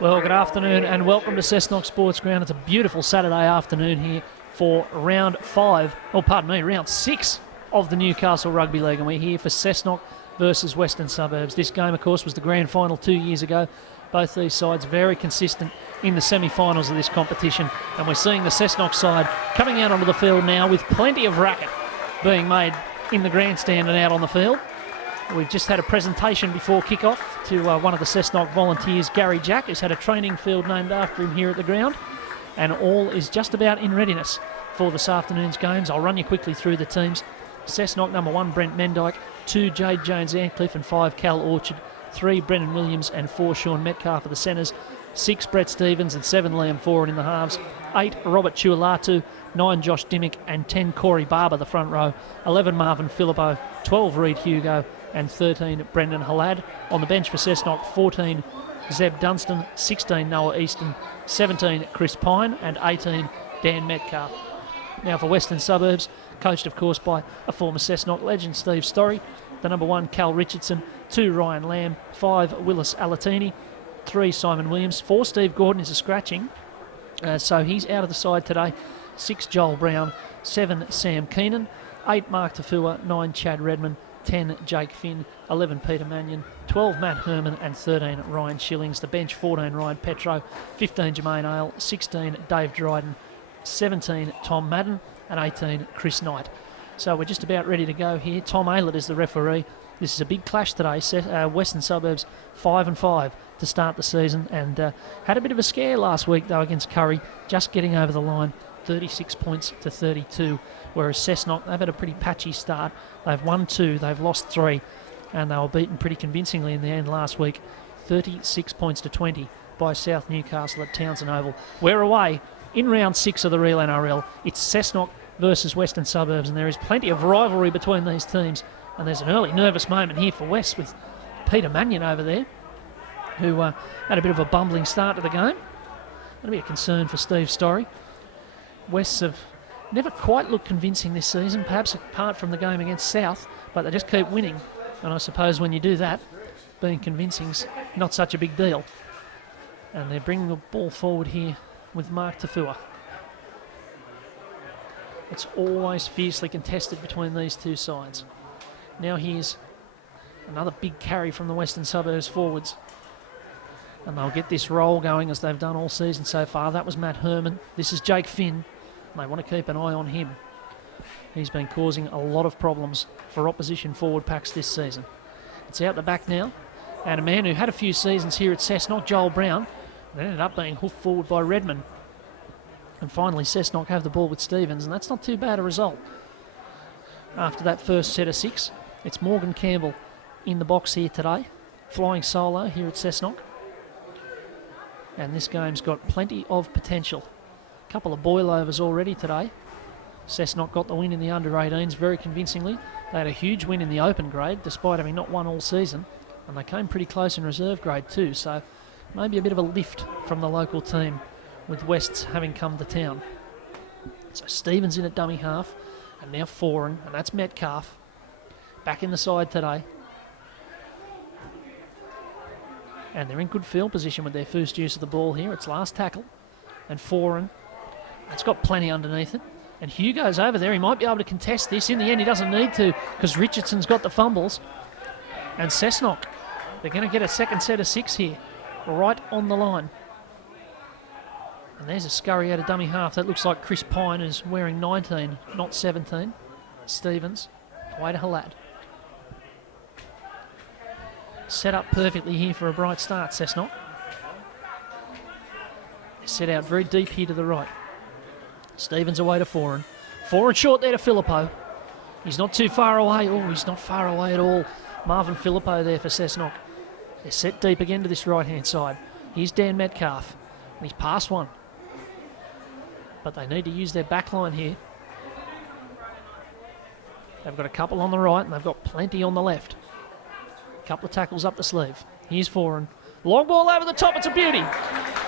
Well, good afternoon and welcome to Cessnock Sports Ground. It's a beautiful Saturday afternoon here for round 6 of the Newcastle Rugby League, and we're here for Cessnock versus Western Suburbs. This game, of course, was the grand final 2 years ago. Both these sides very consistent in the semi-finals of this competition, and we're seeing the Cessnock side coming out onto the field now with plenty of racket being made in the grandstand and out on the field. We've just had a presentation before kick-off to one of the Cessnock volunteers, Gary Jack, who's had a training field named after him here at the ground, and all is just about in readiness for this afternoon's games. I'll run you quickly through the teams. Cessnock, number 1, Brent Mendyke, 2, Jade Jones-Antcliffe, and 5, Cal Orchard, 3, Brendan Williams, and 4, Sean Metcalf are the centres, 6, Brett Stevens, and 7, Liam Foran in the halves, 8, Robert Tuolatu, 9, Josh Dimmick, and 10, Corey Barber, the front row, 11, Marvin Filippo, 12, Reed Hugo, and 13, Brendan Halad. On the bench for Cessnock, 14, Zeb Dunstan, 16, Noah Easton, 17, Chris Pine, and 18, Dan Metcalf. Now for Western Suburbs, coached of course by a former Cessnock legend, Steve Story. The number 1, Cal Richardson, 2, Ryan Lamb, 5, Willis Alatini, 3, Simon Williams, 4, Steve Gordon is a scratching, so he's out of the side today, 6, Joel Brown, 7, Sam Keenan, 8, Mark Tafua, 9, Chad Redman, 10, Jake Finn, 11, Peter Mannion, 12, Matt Herman, and 13, Ryan Shillings. The bench, 14, Ryan Petro, 15, Jermaine Ale, 16, Dave Dryden, 17, Tom Madden, and 18, Chris Knight. So we're just about ready to go here. Tom Aylett is the referee. This is a big clash today. Western Suburbs 5-5 to start the season, and had a bit of a scare last week though against Curry, just getting over the line, 36 points to 32. Whereas Cessnock, they've had a pretty patchy start. They've won 2, they've lost 3, and they were beaten pretty convincingly in the end last week, 36 points to 20 by South Newcastle at Townsend Oval. We're away in round 6 of the real NRL. It's Cessnock versus Western Suburbs, and there is plenty of rivalry between these teams. And there's an early nervous moment here for West with Peter Mannion over there, who had a bit of a bumbling start to the game. That'll be a concern for Steve Story. Wests have never quite looked convincing this season, perhaps apart from the game against South, but they just keep winning. And I suppose when you do that, being convincing's not such a big deal. And they're bringing the ball forward here with Mark Tafua. It's always fiercely contested between these two sides. Now here's another big carry from the Western Suburbs forwards. And they'll get this roll going as they've done all season so far. That was Matt Herman. This is Jake Finn. They want to keep an eye on him. He's been causing a lot of problems for opposition forward packs this season. It's out the back now. And a man who had a few seasons here at Cessnock, Joel Brown, and ended up being hoofed forward by Redmond. And finally Cessnock have the ball with Stevens, and that's not too bad a result. After that first set of 6, it's Morgan Campbell in the box here today, flying solo here at Cessnock. And this game's got plenty of potential. A couple of boilovers already today. Cessnock got the win in the under-18s very convincingly. They had a huge win in the open grade, despite having not won all season. And they came pretty close in reserve grade too, so maybe a bit of a lift from the local team with Wests having come to town. So Stevens in at dummy half, and now Foran, and that's Metcalf. Back in the side today. And they're in good field position with their first use of the ball here. It's last tackle. And Foran, it's got plenty underneath it. And Hugo's over there. He might be able to contest this. In the end, he doesn't need to because Richardson's got the fumbles. And Cessnock, they're going to get a second set of 6 here, right on the line. And there's a scurry out of dummy half. That looks like Chris Pine is wearing 19, not 17. Stevens, away to Halad. Set up perfectly here for a bright start, Cessnock. Set out very deep here to the right. Stevens away to Foran. Foran short there to Filippo. He's not too far away. Oh, he's not far away at all. Marvin Filippo there for Cessnock. They're set deep again to this right-hand side. Here's Dan Metcalf. And he's past one. But they need to use their back line here. They've got a couple on the right and they've got plenty on the left. A couple of tackles up the sleeve. Here's Foran. Long ball over the top. It's a beauty.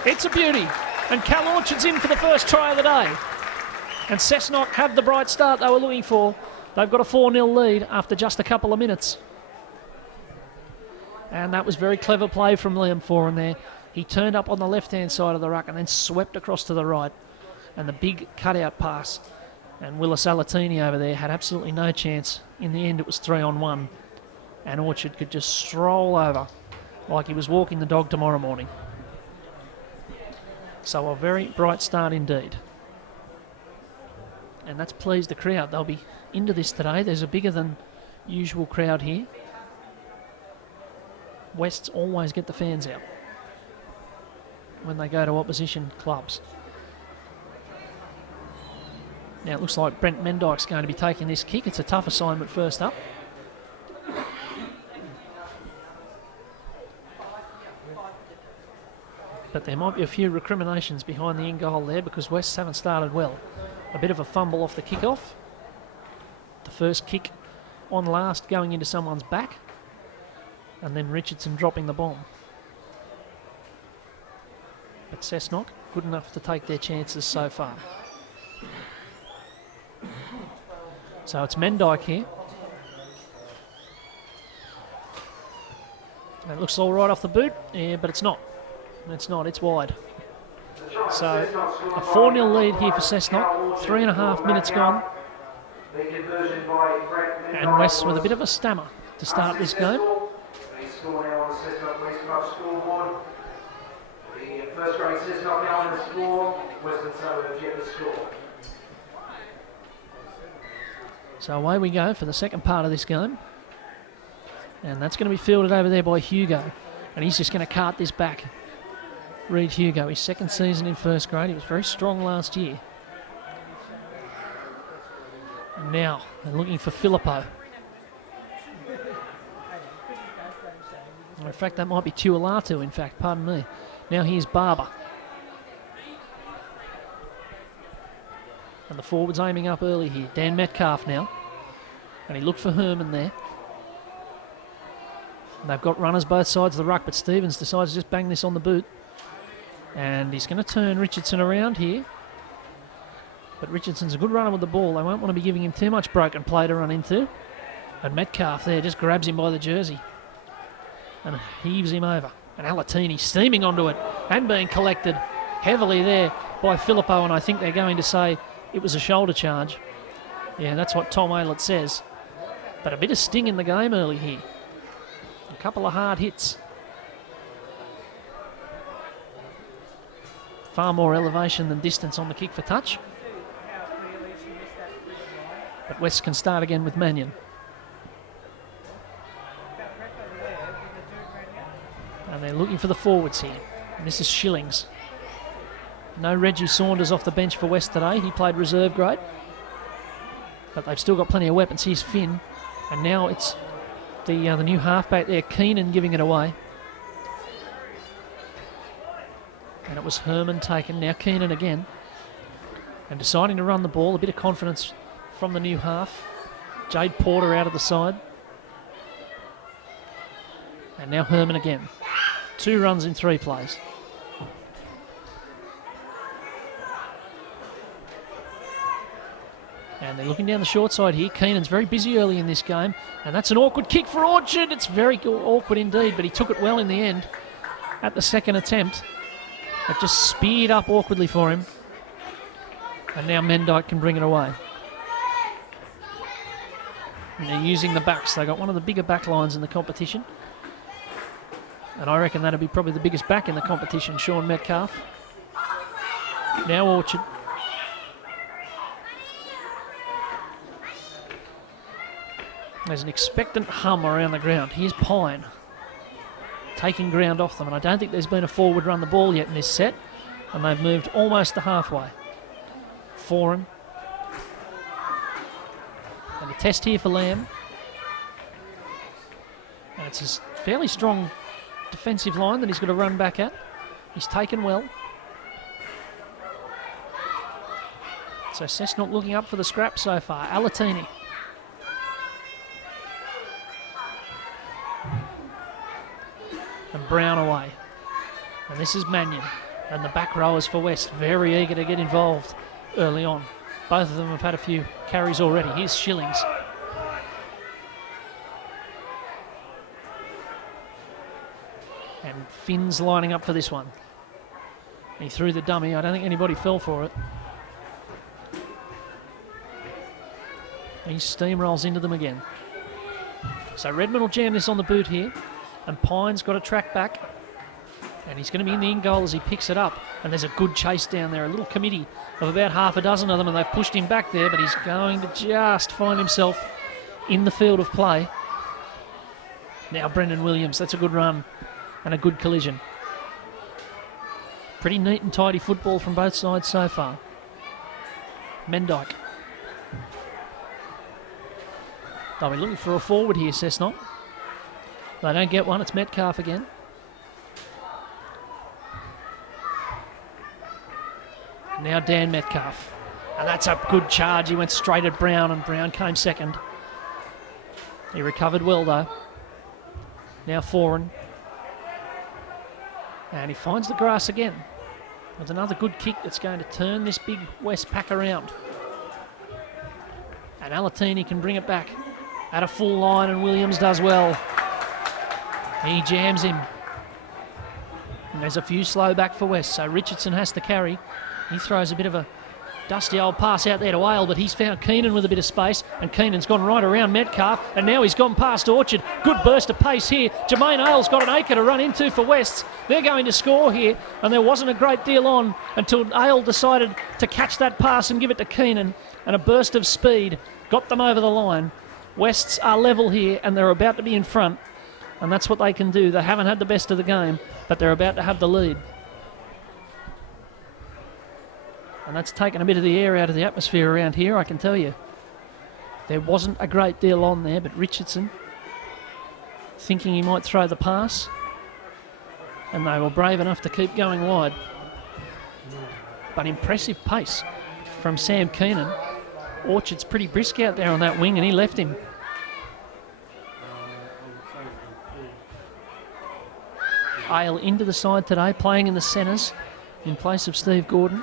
It's a beauty. And Cal Orchard's in for the first try of the day. And Cessnock have the bright start they were looking for. They've got a 4-0 lead after just a couple of minutes. And that was very clever play from Liam Foran there. He turned up on the left-hand side of the ruck and then swept across to the right. And the big cutout pass. And Willis Alatini over there had absolutely no chance. In the end, it was 3-on-1. And Orchard could just stroll over like he was walking the dog tomorrow morning. So a very bright start indeed. And that's pleased the crowd. They'll be into this today. There's a bigger than usual crowd here. Wests always get the fans out when they go to opposition clubs. Now it looks like Brent Mendyke's going to be taking this kick. It's a tough assignment first up. But there might be a few recriminations behind the in goal there because Wests haven't started well. A bit of a fumble off the kick-off. The first kick on last going into someone's back. And then Richardson dropping the bomb. But Cessnock, good enough to take their chances so far. So it's Mendyke here. And it looks all right off the boot, yeah, but it's not. It's not, it's wide. So a 4-0 lead here for Cessnock. 3.5 minutes gone. And West with a bit of a stammer to start this game. So away we go for the second part of this game. And that's going to be fielded over there by Hugo. And he's just going to cart this back. Reid Hugo, his second season in first grade. He was very strong last year. And now they're looking for Filippo. In fact, that might be Tuolatu, in fact, pardon me. Now here's Barber. And the forwards aiming up early here. Dan Metcalf now. And he looked for Herman there. And they've got runners both sides of the ruck, but Stevens decides to just bang this on the boot. And he's going to turn Richardson around here. But Richardson's a good runner with the ball. They won't want to be giving him too much broken play to run into. And Metcalf there just grabs him by the jersey. And heaves him over. And Alatini steaming onto it and being collected heavily there by Filippo. And I think they're going to say it was a shoulder charge. Yeah, that's what Tom Aylett says. But a bit of sting in the game early here. A couple of hard hits. Far more elevation than distance on the kick for touch. But West can start again with Mannion. And they're looking for the forwards here. And this is Shillings. No Reggie Saunders off the bench for West today. He played reserve grade. But they've still got plenty of weapons. Here's Finn. And now it's the new halfback there, Keenan, giving it away. And it was Herman taken. Now Keenan again. And deciding to run the ball. A bit of confidence from the new half. Jade Porter out of the side. And now Herman again. 2 runs in 3 plays. And they're looking down the short side here. Keenan's very busy early in this game. And that's an awkward kick for Orchard. It's very awkward indeed, but he took it well in the end at the second attempt. It just speared up awkwardly for him. And now Mendyke can bring it away. And they're using the backs. They got one of the bigger back lines in the competition. And I reckon that'll be probably the biggest back in the competition, Sean Metcalf. Now Orchard. There's an expectant hum around the ground. Here's Pine taking ground off them, and I don't think there's been a forward run the ball yet in this set, and they've moved almost to halfway. Foran. And a test here for Lamb. And it's a fairly strong defensive line that he's got to run back at. He's taken well. So Cessnock looking up for the scrap so far. Alatini. And Brown away. And this is Mannion. And the back rowers for West very eager to get involved early on. Both of them have had a few carries already. Here's Shillings. Finn's lining up for this one. He threw the dummy. I don't think anybody fell for it. He steamrolls into them again. So Redmond will jam this on the boot here. And Pine's got to track back. And he's going to be in the in goal as he picks it up. And there's a good chase down there. A little committee of about half a dozen of them. And they've pushed him back there. But he's going to just find himself in the field of play. Now Brendan Williams. That's a good run. And a good collision. Pretty neat and tidy football from both sides so far. Mendyke. They'll be looking for a forward here, Cessnock. They don't get one. It's Metcalf again. Now Dan Metcalf. And that's a good charge. He went straight at Brown, and Brown came second. He recovered well, though. Now Foran. And he finds the grass again. With another good kick that's going to turn this big West pack around. And Alatini can bring it back at a full line, and Williams does well. He jams him. And there's a few slow back for West, so Richardson has to carry. He throws a bit of a dusty old pass out there to Ale, but he's found Keenan with a bit of space, and Keenan's gone right around Metcalf, and now he's gone past Orchard. Good burst of pace here. Jermaine Ale's got an acre to run into for Wests. They're going to score here, and there wasn't a great deal on until Ale decided to catch that pass and give it to Keenan, and a burst of speed got them over the line. Wests are level here, and they're about to be in front, and that's what they can do. They haven't had the best of the game, but they're about to have the lead. And that's taken a bit of the air out of the atmosphere around here, I can tell you. There wasn't a great deal on there, but Richardson thinking he might throw the pass, and they were brave enough to keep going wide. But impressive pace from Sam Keenan. Orchard's pretty brisk out there on that wing, and he left him. Ale into the side today, playing in the centres in place of Steve Gordon.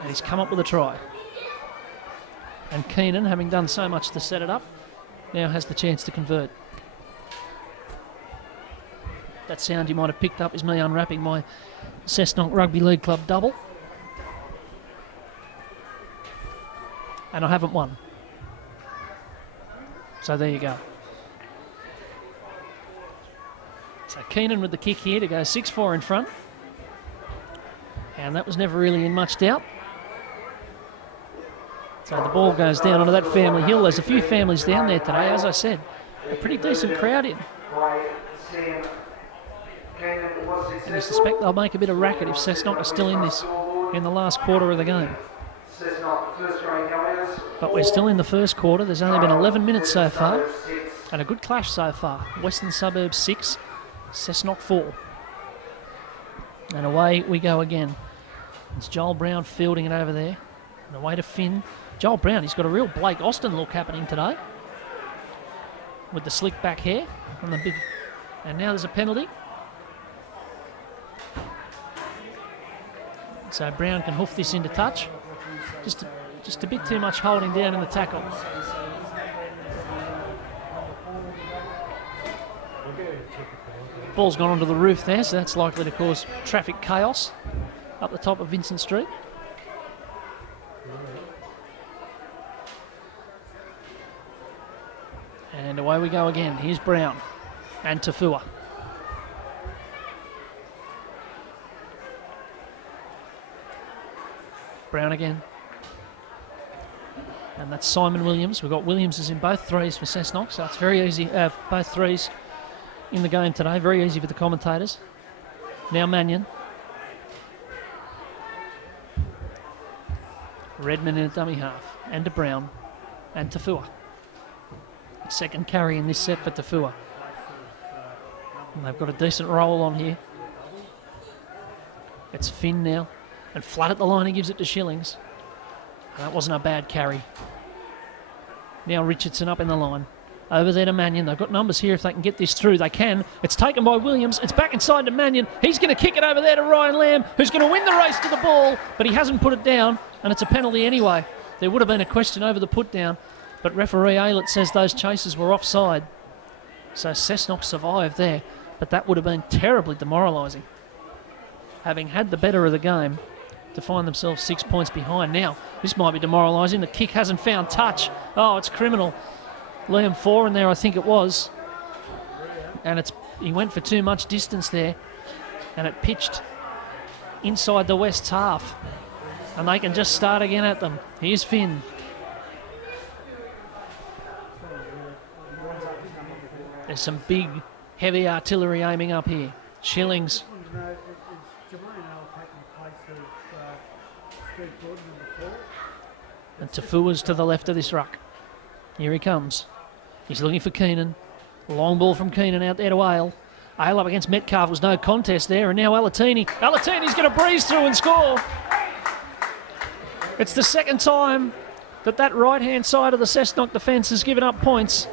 And he's come up with a try. And Keenan, having done so much to set it up, now has the chance to convert. That sound you might have picked up is me unwrapping my Cessnock Rugby League Club double. And I haven't won. So there you go. So Keenan with the kick here to go 6-4 in front. And that was never really in much doubt. So the ball goes down onto that family hill. There's a few families down there today, as I said. A pretty decent crowd in. And you suspect they'll make a bit of racket if Cessnock are still in this in the last quarter of the game. But we're still in the first quarter. There's only been 11 minutes so far. And a good clash so far. Western Suburbs 6, Cessnock 4. And away we go again. It's Joel Brown fielding it over there. And away to Finn. Joel Brown, he's got a real Blake Austin look happening today. With the slick back hair. And the big. And now there's a penalty. So Brown can hoof this into touch. Just a bit too much holding down in the tackle. Ball's gone onto the roof there, so that's likely to cause traffic chaos up the top of Vincent Street. And away we go again. Here's Brown and Tafua. Brown again. And that's Simon Williams. We've got Williams in both threes for Cessnock, so it's very easy. Both threes in the game today. Very easy for the commentators. Now Mannion. Redmond in a dummy half. And to Brown. And Tafua. Second carry in this set for Tafua. And they've got a decent roll on here. It's Finn now. And flat at the line, he gives it to Shillings. That wasn't a bad carry. Now Richardson up in the line. Over there to Mannion. They've got numbers here if they can get this through. They can. It's taken by Williams. It's back inside to Mannion. He's going to kick it over there to Ryan Lamb, who's going to win the race to the ball, but he hasn't put it down, and it's a penalty anyway. There would have been a question over the put down, but referee Aylett says those chases were offside. So Cessnock survived there, but that would have been terribly demoralising. Having had the better of the game, to find themselves 6 points behind. Now, this might be demoralising. The kick hasn't found touch. Oh, it's criminal. Liam Four in there, I think it was. And he went for too much distance there. And it pitched inside the West's half. And they can just start again at them. Here's Finn. There's some big, heavy artillery aiming up here. Shillings. And Tafua's to the left of this ruck. Here he comes. He's looking for Keenan. Long ball from Keenan out there to Ale. Ale up against Metcalf. Was no contest there. And now Alatini. Alatini's going to breeze through and score. It's the second time that right-hand side of the Cessnock defence has given up points.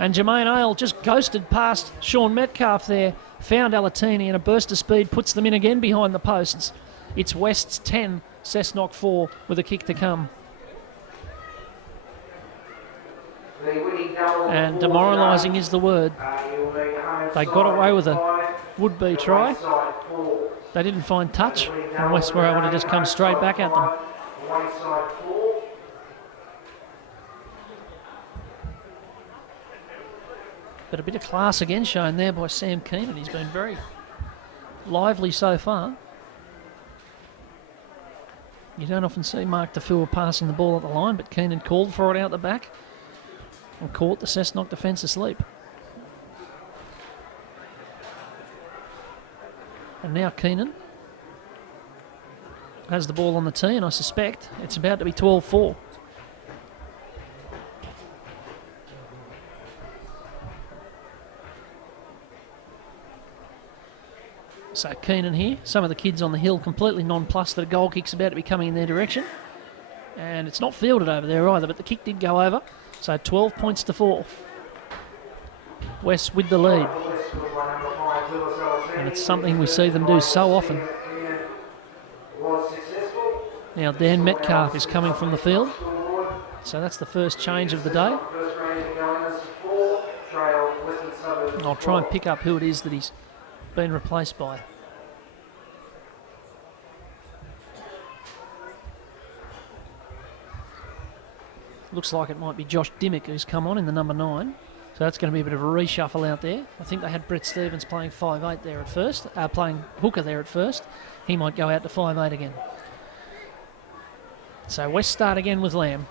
And Jermaine Ale just ghosted past Sean Metcalf there. Found Alatini, and a burst of speed puts them in again behind the posts. It's West's 10, Cessnock 4 with a kick to come. And demoralising is the word. They got away with a would-be try. They didn't find touch, and West were able to just come straight back at them. But a bit of class again shown there by Sam Keenan. He's been very lively so far. You don't often see Mark Tafua passing the ball at the line, but Keenan called for it out the back and caught the Cessnock defence asleep. And now Keenan has the ball on the tee, and I suspect it's about to be 12-4. So Keenan here, some of the kids on the hill completely nonplussed that a goal kick's about to be coming in their direction. And it's not fielded over there either, but the kick did go over. So 12 points to 4. West with the lead. And it's something we see them do so often. Now Dan Metcalf is coming from the field. So that's the first change of the day. And I'll try and pick up who it is that he's been replaced by. Looks like it might be Josh Dimmick who's come on in the number 9. So that's going to be a bit of a reshuffle out there. I think they had Brett Stevens playing 5'8" there at first, playing hooker there at first. He might go out to 5'8" again. So West start again with Lamb,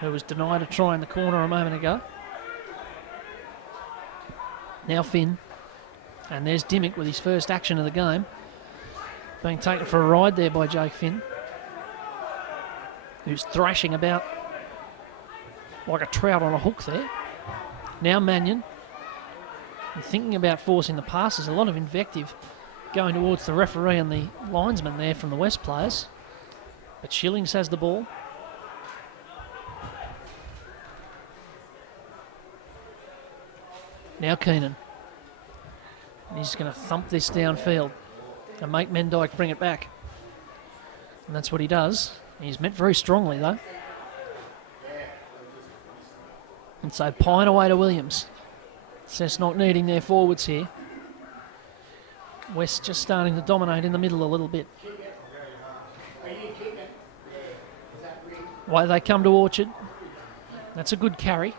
who was denied a try in the corner a moment ago. Now Finn. And there's Dimmick with his first action of the game. Being taken for a ride there by Jake Finn, who's thrashing about like a trout on a hook there. Now Mannion. And thinking about forcing the passes. A lot of invective going towards the referee and the linesman there from the West players. But Shillings has the ball. Now Keenan. And he's going to thump this downfield and make Mendyke bring it back. And that's what he does. He's met very strongly, though. And so Pine away to Williams. Cessnock needing their forwards here. West just starting to dominate in the middle a little bit. Why they come to Orchard. That's a good carry.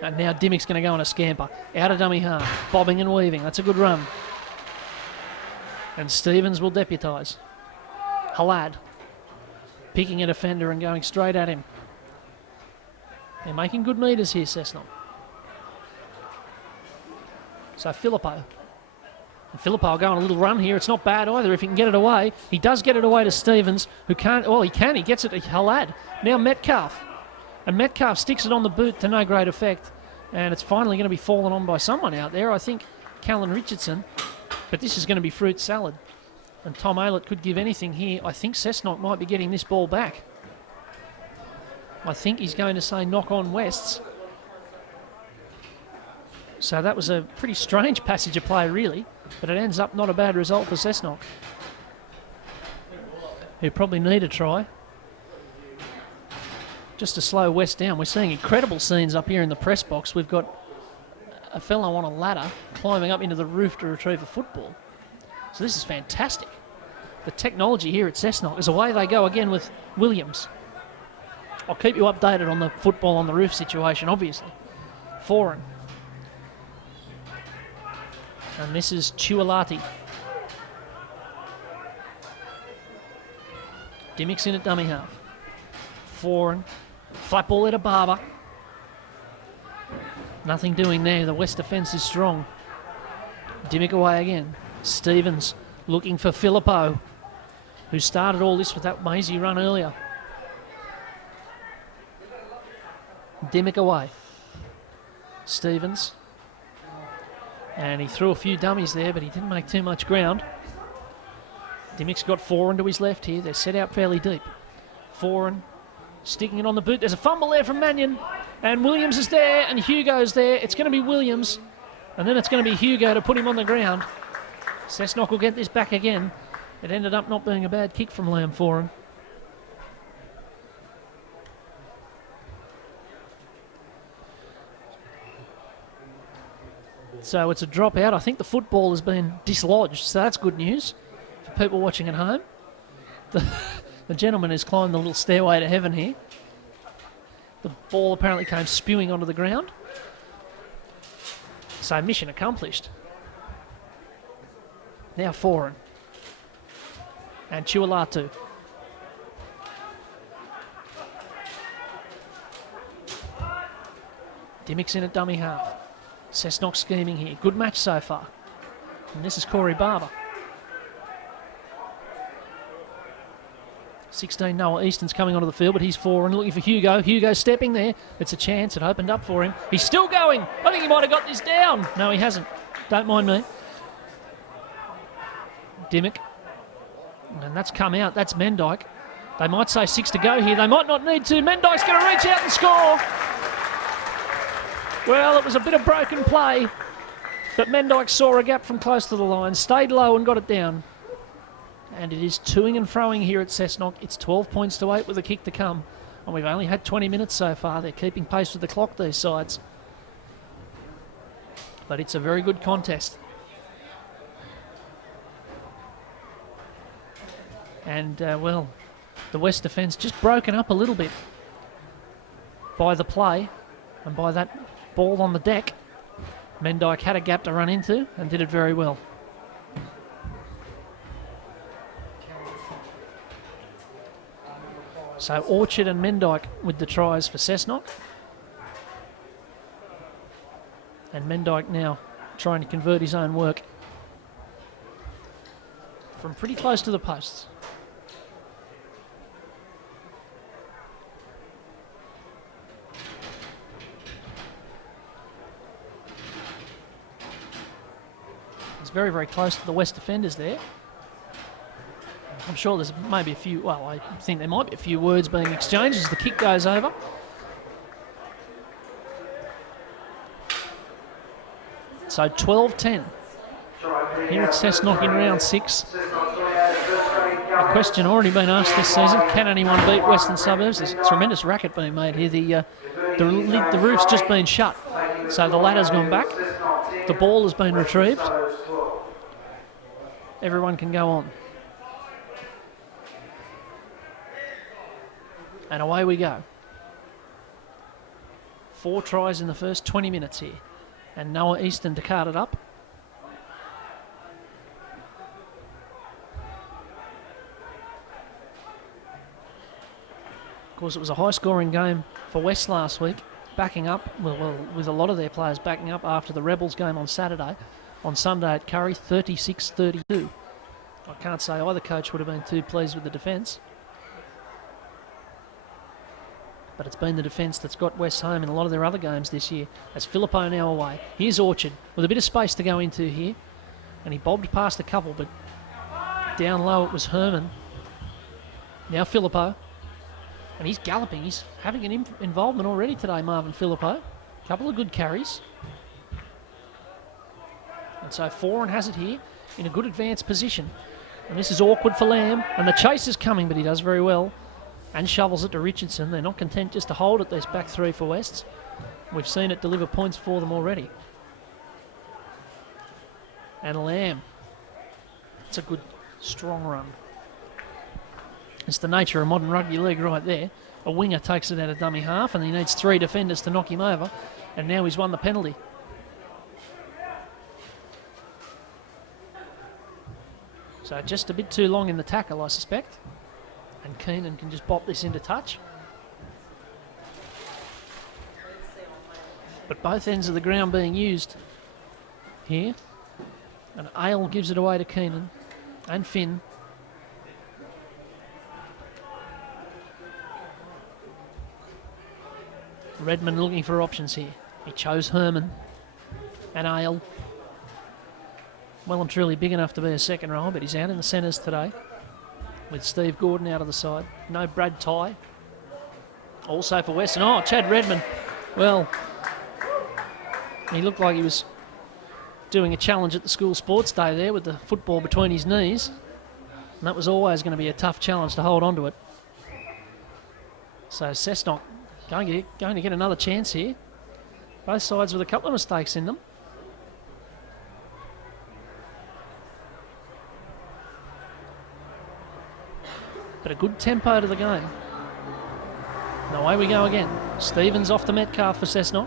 And now Dimmick's going to go on a scamper. Out of dummy half. Bobbing and weaving. That's a good run. And Stevens will deputise. Halad. Picking a defender and going straight at him. They're making good metres here, Cessnock. So Filippo. And Filippo will go on a little run here. It's not bad either if he can get it away. He does get it away to Stevens, who can't... Well, he can. He gets it to Halad. Now Metcalf. And Metcalf sticks it on the boot to no great effect. And it's finally going to be fallen on by someone out there. I think Callan Richardson. But this is going to be fruit salad. And Tom Aylett could give anything here. I think Cessnock might be getting this ball back. I think he's going to say knock on Wests. So that was a pretty strange passage of play, really. But it ends up not a bad result for Cessnock, who probably need a try. just to slow West down, we're seeing incredible scenes up here in the press box. We've got a fellow on a ladder climbing up into the roof to retrieve a football. So this is fantastic. The technology here at Cessnock is away they go again with Williams. I'll keep you updated on the football on the roof situation, obviously. Foreign. And this is Tuilati. Dimmick's in at dummy half. Foreign. Flat ball at a Barber. Nothing doing there. The West defence is strong. Dimmick away again. Stevens looking for Filippo, who started all this with that mazy run earlier. Dimmick away. Stevens. And he threw a few dummies there, but he didn't make too much ground. Dimmick's got Foreign to his left here. They're set out fairly deep. Foreign sticking it on the boot. There's a fumble there from Mannion. And Williams is there, and Hugo's there. It's going to be Williams. And then it's going to be Hugo to put him on the ground. Cessnock will get this back again. It ended up not being a bad kick from Liam Foreign. So it's a dropout. I think the football has been dislodged, so that's good news for people watching at home. The gentleman has climbed the little stairway to heaven here. The ball apparently came spewing onto the ground. So mission accomplished. Now Foreign. And Tuilatu. Dimmick's in at dummy half. Cessnock scheming here. Good match so far. And this is Corey Barber. 16, Noah Easton's coming onto the field, but he's Foreign looking for Hugo. Hugo stepping there. It's a chance. It opened up for him. He's still going. I think he might have got this down. No, he hasn't. Don't mind me. Dimmick. And that's come out. That's Mendyke. They might say 6 to go here. They might not need to. Mendyke's going to reach out and score. Well, it was a bit of broken play, but Mendyke saw a gap from close to the line, stayed low and got it down. And it is toing and froing here at Cessnock. It's 12 points to 8 with a kick to come. And we've only had 20 minutes so far. They're keeping pace with the clock, these sides. But it's a very good contest. And, well, the West defence just broken up a little bit by the play and by that ball on the deck. Mendyke had a gap to run into and did it very well. So Orchard and Mendyke with the tries for Cessnock. And Mendyke now trying to convert his own work from pretty close to the posts. He's very, very close to the West defenders there. I'm sure there's maybe a few, well, I think there might be a few words being exchanged as the kick goes over. So 12-10 here at Cessnock in round 6. A question already been asked this season, can anyone beat Western Suburbs? There's a tremendous racket being made here. The roof's just been shut, so the ladder's gone back. The ball has been retrieved. Everyone can go on. And away we go. 4 tries in the first 20 minutes here. And Noah Easton to cart it up. Of course, it was a high-scoring game for West last week, backing up, well, with a lot of their players backing up after the Rebels game on Saturday. On Sunday at Curry, 36-32. I can't say either coach would have been too pleased with the defence. But it's been the defence that's got West home in a lot of their other games this year. As Filippo now away. Here's Orchard with a bit of space to go into here. And he bobbed past a couple, but down low it was Herman. Now Filippo. And he's galloping. He's having an involvement already today, Marvin Filippo. Couple of good carries. And so Foreign has it here in a good advanced position. And this is awkward for Lamb. And the chase is coming, but he does very well and shovels it to Richardson. They're not content just to hold it, this back three for Wests. We've seen it deliver points for them already. And Lamb. It's a good, strong run. It's the nature of modern rugby league right there. A winger takes it out of dummy half and he needs 3 defenders to knock him over. And now he's won the penalty. So just a bit too long in the tackle, I suspect. And Keenan can just bop this into touch. But both ends of the ground being used here. And Ale gives it away to Keenan and Finn. Redmond looking for options here. He chose Herman and Ale. Well and truly big enough to be a second row, but he's out in the centres today with Steve Gordon out of the side. No Brad Tye. Also for Western. Oh, Chad Redmond. Well, he looked like he was doing a challenge at the school sports day there with the football between his knees. And that was always going to be a tough challenge to hold on to it. So Cessnock going to get another chance here. Both sides with a couple of mistakes in them. But a good tempo to the game. And away we go again. Stevens off to Metcalf for Cessnock.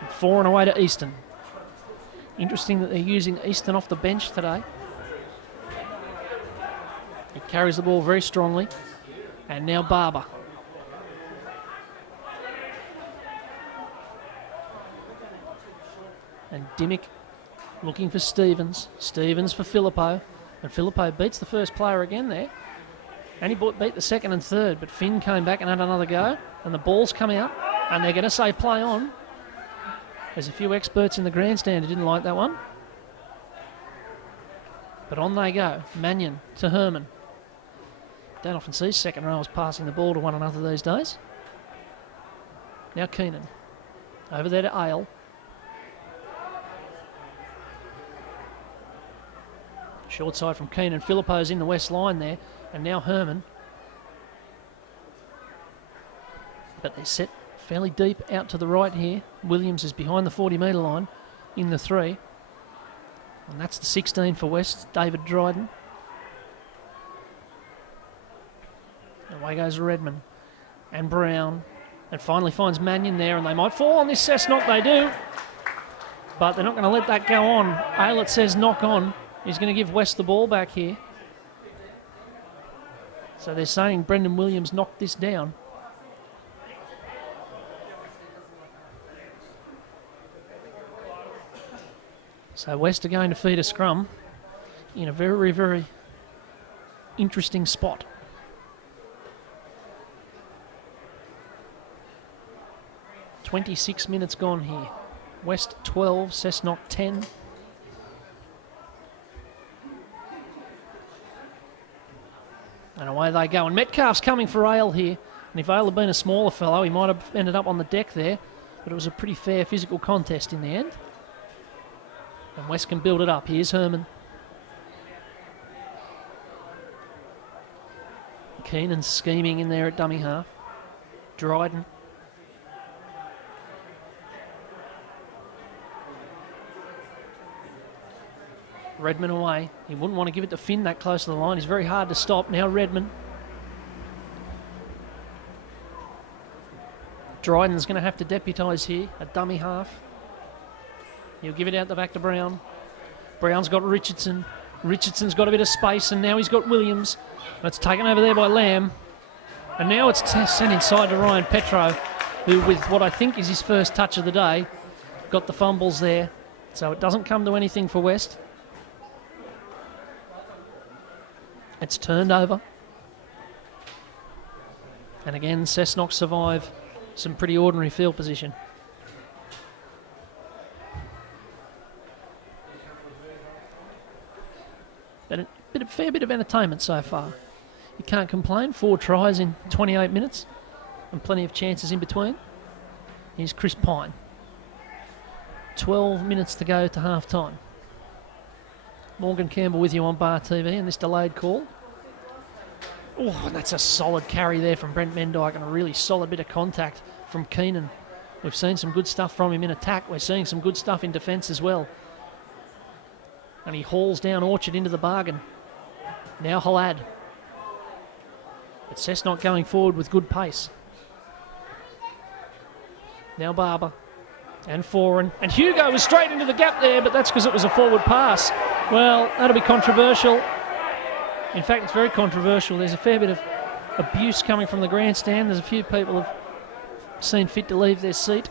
And 4 and away to Easton. Interesting that they're using Easton off the bench today. He carries the ball very strongly. And now Barber. And Dimmick looking for Stevens. Stevens for Filippo. And Filippo beats the first player again there. And he beat the second and third. But Finn came back and had another go. And the ball's come out. And they're going to say play on. There's a few experts in the grandstand who didn't like that one. But on they go. Mannion to Herman. Don't often see second rowers passing the ball to one another these days. Now Keenan. Over there to Ale. Short side from Keenan. Filippo's in the west line there. And now Herman. But they're set fairly deep out to the right here. Williams is behind the 40-metre line in the 3. And that's the 16 for West, David Dryden. Away goes Redmond and Brown. And finally finds Mannion there, and they might fall on this Cessnock, they do. But they're not going to let that go on. Aylett says knock on. He's going to give West the ball back here. So they're saying Brendan Williams knocked this down. So West are going to feed a scrum in a very, very interesting spot. .26 minutes gone here. West 12, Cessnock 10. And away they go. And Metcalf's coming for Ale here. And if Ale had been a smaller fellow, he might have ended up on the deck there. But it was a pretty fair physical contest in the end. And West can build it up. Here's Herman. Keenan scheming in there at dummy half. Dryden. Redmond away. He wouldn't want to give it to Finn that close to the line. He's very hard to stop. Now Redmond. Dryden's going to have to deputise here at dummy half. He'll give it out the back to Brown. Brown's got Richardson. Richardson's got a bit of space, and now he's got Williams. And it's taken over there by Lamb. And now it's sent inside to Ryan Petro, who, with what I think is his first touch of the day, got the fumbles there. So it doesn't come to anything for West. It's turned over. And again, Cessnock survive some pretty ordinary field position. But a fair bit of entertainment so far. You can't complain. 4 tries in 28 minutes and plenty of chances in between. Here's Chris Pine. 12 minutes to go to half-time. Morgan Campbell with you on Bar TV and this delayed call. Oh, and that's a solid carry there from Brent Mendyke and a really solid bit of contact from Keenan. We've seen some good stuff from him in attack. We're seeing some good stuff in defence as well. And he hauls down Orchard into the bargain. Now Halad. But Cessnock going forward with good pace. Now Barber. And Foran. And Hugo was straight into the gap there, but that's because it was a forward pass. Well, that'll be controversial. In fact, it's very controversial. There's a fair bit of abuse coming from the grandstand. There's a few people have seen fit to leave their seat.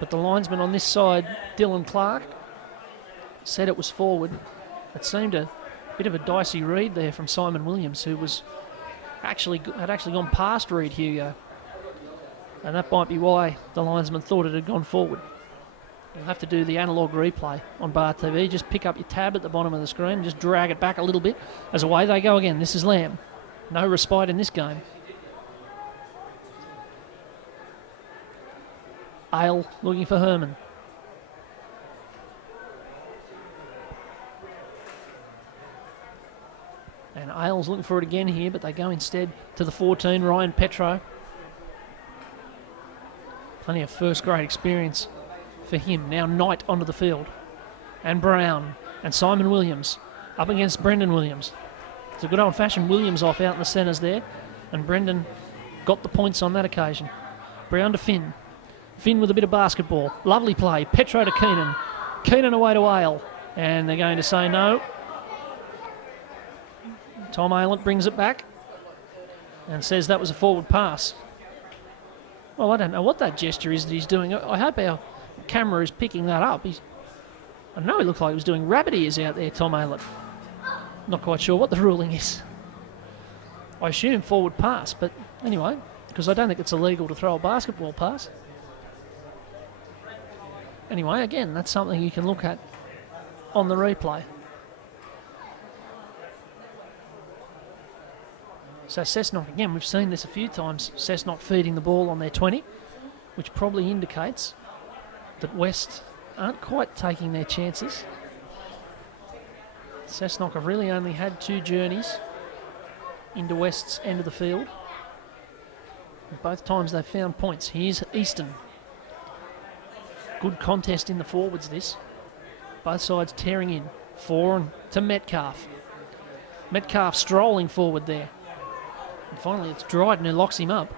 But the linesman on this side, Dylan Clark, said it was forward. It seemed a bit of a dicey read there from Simon Williams, who had actually gone past Reed Hugo. And that might be why the linesman thought it had gone forward. You'll have to do the analogue replay on Bar TV. Just pick up your tab at the bottom of the screen and just drag it back a little bit as away they go again. This is Lamb. No respite in this game. Ale looking for Herman. And Ailes looking for it again here, but they go instead to the 14, Ryan Petro. Plenty of first-grade experience for him. Now Knight onto the field. And Brown. And Simon Williams up against Brendan Williams. It's a good old-fashioned Williams off out in the centres there. And Brendan got the points on that occasion. Brown to Finn. Finn with a bit of basketball. Lovely play. Petro to Keenan. Keenan away to Ale. And they're going to say no. Tom Aylett brings it back and says that was a forward pass. Well, I don't know what that gesture is that he's doing. I hope our camera is picking that up. I know he looked like he was doing rabbit ears out there, Tom Aylett. Not quite sure what the ruling is. I assume forward pass, but anyway, because I don't think it's illegal to throw a basketball pass. Anyway, again, that's something you can look at on the replay. So Cessnock, again, we've seen this a few times, Cessnock feeding the ball on their 20, which probably indicates that West aren't quite taking their chances. Cessnock have really only had 2 journeys into West's end of the field. And both times they've found points. Here's Easton. Good contest in the forwards, this. Both sides tearing in. Foran to Metcalf. Metcalf strolling forward there. And finally it's Dryden who locks him up.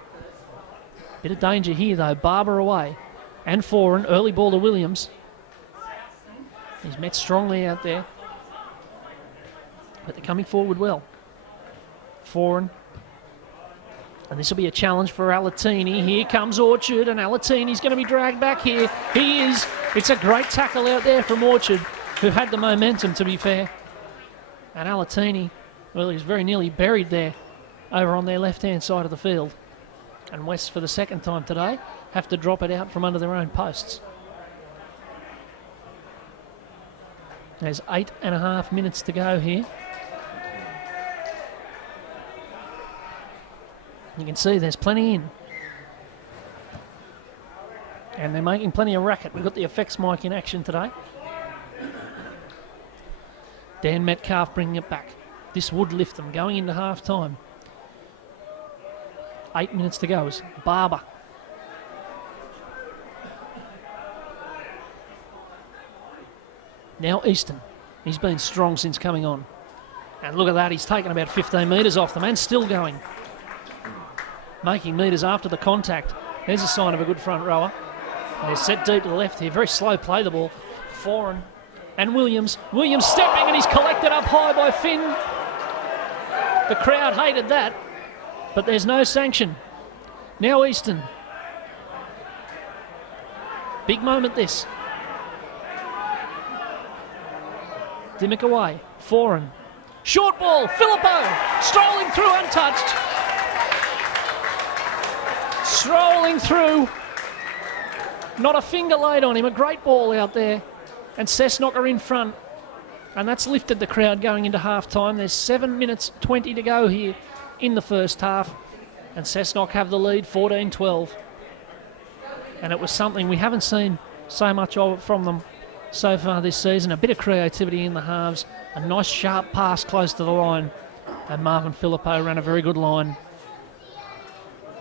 Bit of danger here though. Barber away. And Foran. Early ball to Williams. He's met strongly out there. But they're coming forward well. Foran. And this will be a challenge for Alatini. Here comes Orchard, and Alatini's going to be dragged back here. He is. It's a great tackle out there from Orchard, who had the momentum, to be fair. And Alatini, well, he's very nearly buried there over on their left-hand side of the field. And West, for the second time today, have to drop it out from under their own posts. There's 8.5 minutes to go here. You can see there's plenty in. And they're making plenty of racket. We've got the effects mic in action today. Dan Metcalf bringing it back. This would lift them going into half-time. 8 minutes to go. Barber. Now Easton. He's been strong since coming on. And look at that. He's taken about 15 metres off them and still going. Making metres after the contact. There's a sign of a good front rower. And they're set deep to the left here. Very slow play the ball. Foran and Williams. Williams stepping and he's collected up high by Finn. The crowd hated that. But there's no sanction. Now Easton. Big moment this. Dimmick away. Foran. Short ball. Filippo strolling through untouched. Strolling through. Not a finger laid on him. A great ball out there. And Cessnock are in front. And that's lifted the crowd going into half-time. There's 7 minutes 20 to go here in the first half. And Cessnock have the lead, 14-12. And it was something we haven't seen so much of from them so far this season. A bit of creativity in the halves, a nice sharp pass close to the line, and Marvin Filippo ran a very good line.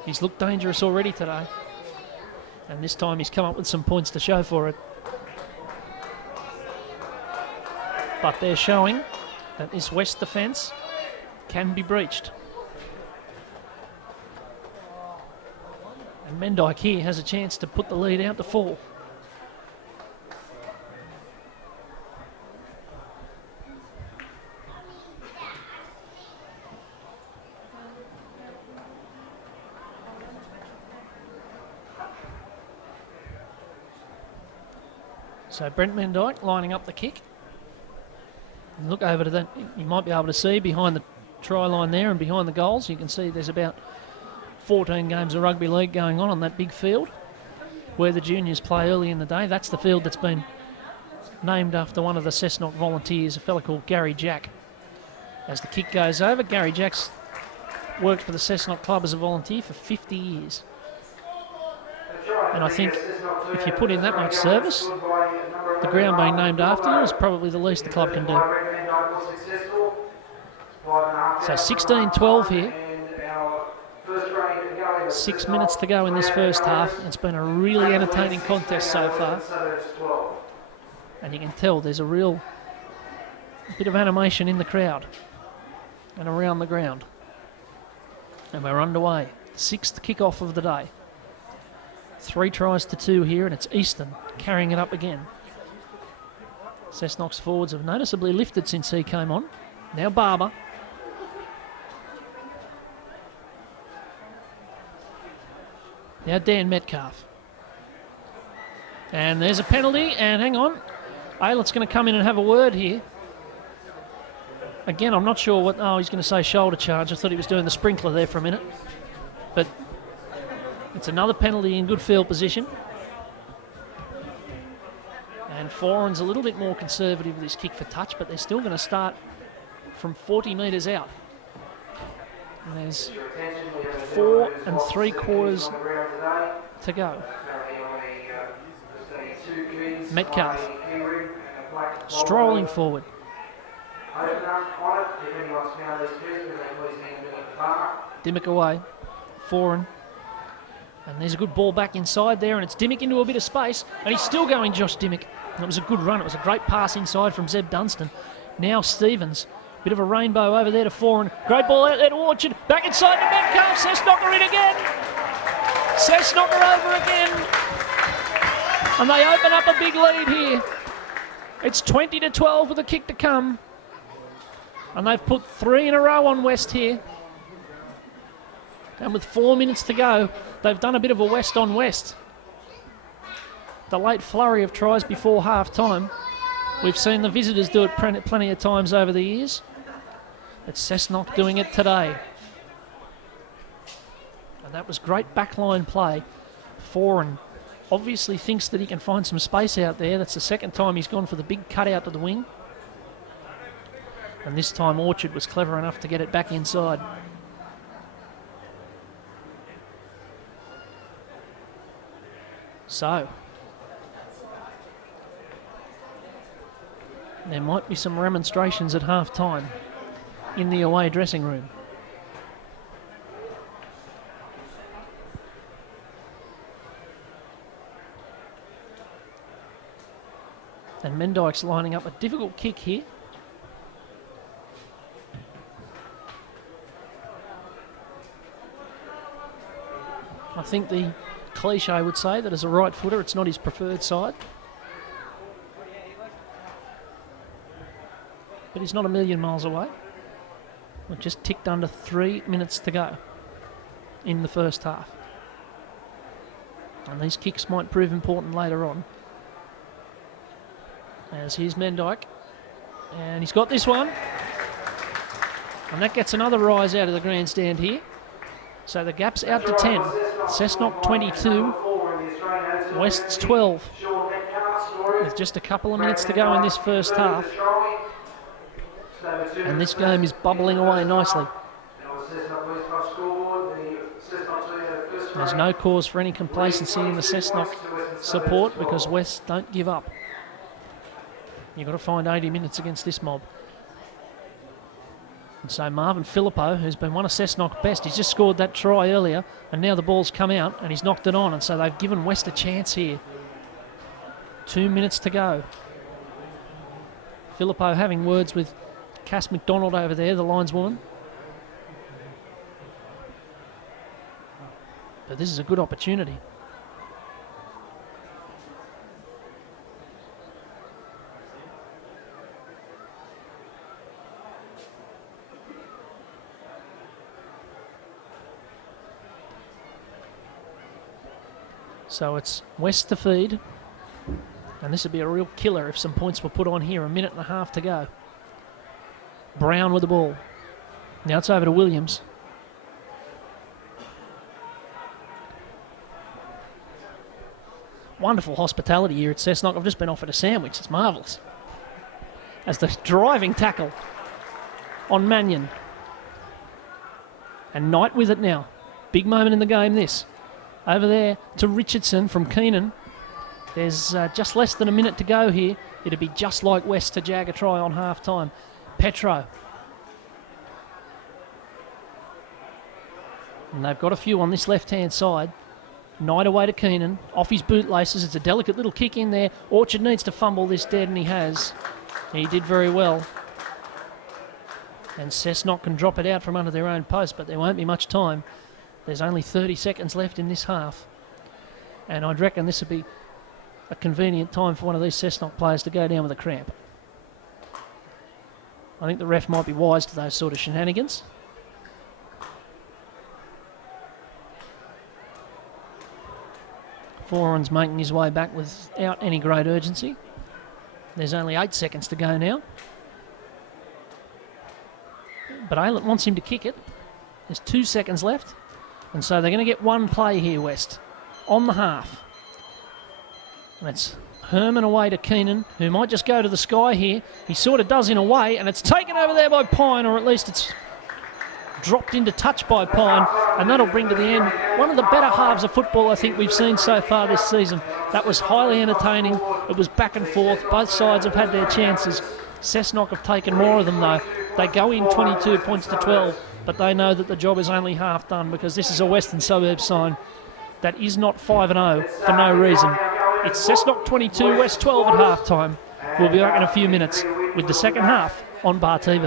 He's looked dangerous already today, and this time he's come up with some points to show for it. But they're showing that this West defence can be breached. And Mendyke here has a chance to put the lead out to 4. So Brent Mendyke lining up the kick. And look over to that. You might be able to see behind the try line there and behind the goals. You can see there's about 14 games of rugby league going on that big field where the juniors play early in the day. That's the field that's been named after one of the Cessnock volunteers, a fella called Gary Jack. As the kick goes over, Gary Jack's worked for the Cessnock club as a volunteer for 50 years. And I think if you put in that much service, the ground being named after you is probably the least the club can do. So 16-12 here. 6 minutes to go in this first half. It's been a really entertaining contest so far. And you can tell there's a real bit of animation in the crowd and around the ground. And we're underway. 6th kickoff of the day. 3 tries to 2 here, and it's Easton carrying it up again. Cessnock's forwards have noticeably lifted since he came on. Now Barber. Now Dan Metcalf. And there's a penalty, and hang on. Aylett's going to come in and have a word here. Again, I'm not sure what... Oh, he's going to say shoulder charge. I thought he was doing the sprinkler there for a minute. But it's another penalty in good field position. And Foran's a little bit more conservative with his kick for touch, but they're still going to start from 40 metres out. And there's 4 3/4 to go. Metcalf strolling forward. Dimmock away. Foran. And there's a good ball back inside there, and it's Dimmock into a bit of space, and he's still going, Josh Dimmock. That was a good run. It was a great pass inside from Zeb Dunstan. Now Stevens. Bit of a rainbow over there to Foran. Great ball out there to Orchard. Back inside to Metcalf. Cessnock are in again. Cessnock are over again. And they open up a big lead here. It's 20-12 with a kick to come. And they've put 3 in a row on West here. And with 4 minutes to go, they've done a bit of a West on West. The late flurry of tries before half-time. We've seen the visitors do it plenty of times over the years. It's Cessnock doing it today. And that was great backline play. Foran obviously thinks that he can find some space out there. That's the second time he's gone for the big cutout to the wing. And this time Orchard was clever enough to get it back inside. So, there might be some remonstrations at half-time in the away dressing room. And Mendyke's lining up a difficult kick here. I think the cliche would say that as a right footer, it's not his preferred side. But he's not a million miles away. We've just ticked under 3 minutes to go in the first half. And these kicks might prove important later on. As here's Mendyke. And he's got this one. And that gets another rise out of the grandstand here. So the gap's out to 10. Cessnock 22. West's 12. With just a couple of minutes to go in this first half. And this game is bubbling away nicely. There's no cause for any complacency in the Cessnock support because West don't give up. You've got to find 80 minutes against this mob. And so Marvin Filippo, who's been one of Cessnock's best, he's just scored that try earlier, and now the ball's come out and he's knocked it on, and so they've given West a chance here. 2 minutes to go. Filippo having words with Cass McDonald over there, the lineswoman. But this is a good opportunity. So it's West to feed. And this would be a real killer if some points were put on here. 1.5 minutes to go. Brown with the ball. Now it's over to Williams. Wonderful hospitality here at Cessnock. I've just been offered a sandwich. It's marvellous. As the driving tackle on Mannion. And Knight with it now. Big moment in the game, this. Over there to Richardson from Keenan. There's just less than a minute to go here. It'd be just like West to jag a try on half-time. Petro. And they've got a few on this left-hand side. Knight away to Keenan. Off his bootlaces. It's a delicate little kick in there. Orchard needs to fumble this dead, and he has. He did very well. And Cessnock can drop it out from under their own post, but there won't be much time. There's only 30 seconds left in this half. And I'd reckon this would be a convenient time for one of these Cessnock players to go down with a cramp. I think the ref might be wise to those sort of shenanigans. Foran's making his way back without any great urgency. There's only 8 seconds to go now. But Aylett wants him to kick it. There's 2 seconds left. And so they're going to get one play here, West, on the half. And it's Herman away to Keenan, who might just go to the sky here. He sort of does in a way, and it's taken over there by Pine, or at least it's dropped into touch by Pine, and that'll bring to the end one of the better halves of football I think we've seen so far this season. That was highly entertaining. It was back and forth. Both sides have had their chances. Cessnock have taken more of them, though. They go in 22 points to 12, but they know that the job is only half done because this is a Western Suburbs sign that is not 5-0 for no reason. It's Cessnock 22, West 12 at half-time. We'll be back in a few minutes with the second half on Bar TV.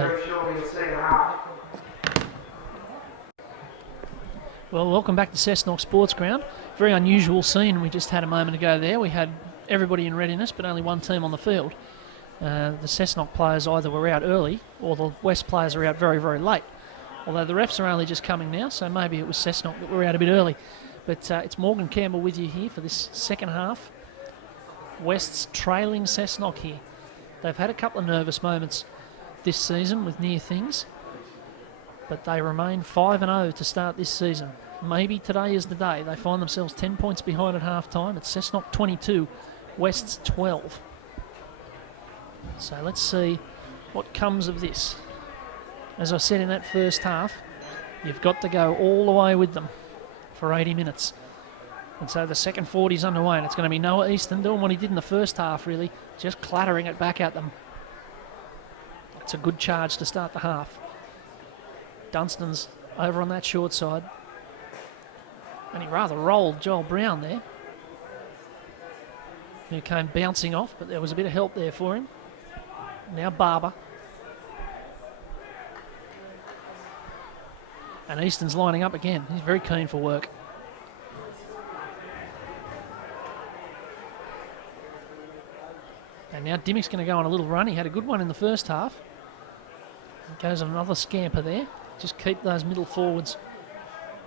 Well, welcome back to Cessnock Sports Ground. Very unusual scene we just had a moment ago there. We had everybody in readiness, but only one team on the field. The Cessnock players either were out early or the West players are out very, very late. Although the refs are only just coming now, so maybe it was Cessnock that were out a bit early. But it's Morgan Campbell with you here for this second half. West's trailing Cessnock here. They've had a couple of nervous moments this season with near things, but they remain 5-0 to start this season. Maybe today is the day. They find themselves 10 points behind at half-time. It's Cessnock 22, West's 12. So let's see what comes of this. As I said in that first half, you've got to go all the way with them for 80 minutes. And so the second 40's underway, and it's going to be Noah Easton doing what he did in the first half, really, just clattering it back at them. It's a good charge to start the half. Dunstan's over on that short side. And he rather rolled Joel Brown there, who came bouncing off, but there was a bit of help there for him. Now Barber. And Easton's lining up again. He's very keen for work. And now Dimmick's going to go on a little run. He had a good one in the first half. Goes on another scamper there. Just keep those middle forwards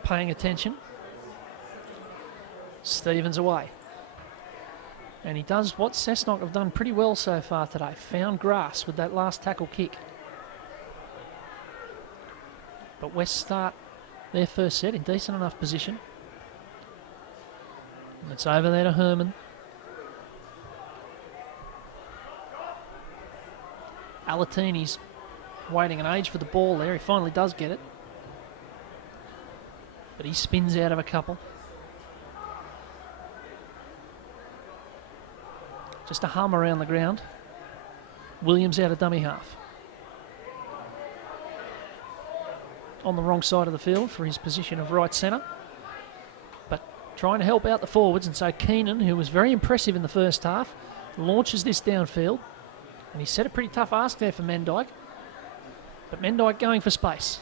paying attention. Stevens away. And he does what Cessnock have done pretty well so far today. Found grass with that last tackle kick. But West start their first set in decent enough position. And it's over there to Herman. Alatini's waiting an age for the ball there. He finally does get it. But he spins out of a couple. Just a hum around the ground. Williams out of dummy half. On the wrong side of the field for his position of right centre. But trying to help out the forwards, and so Keenan, who was very impressive in the first half, launches this downfield. And he set a pretty tough ask there for Mendyke. But Mendyke going for space.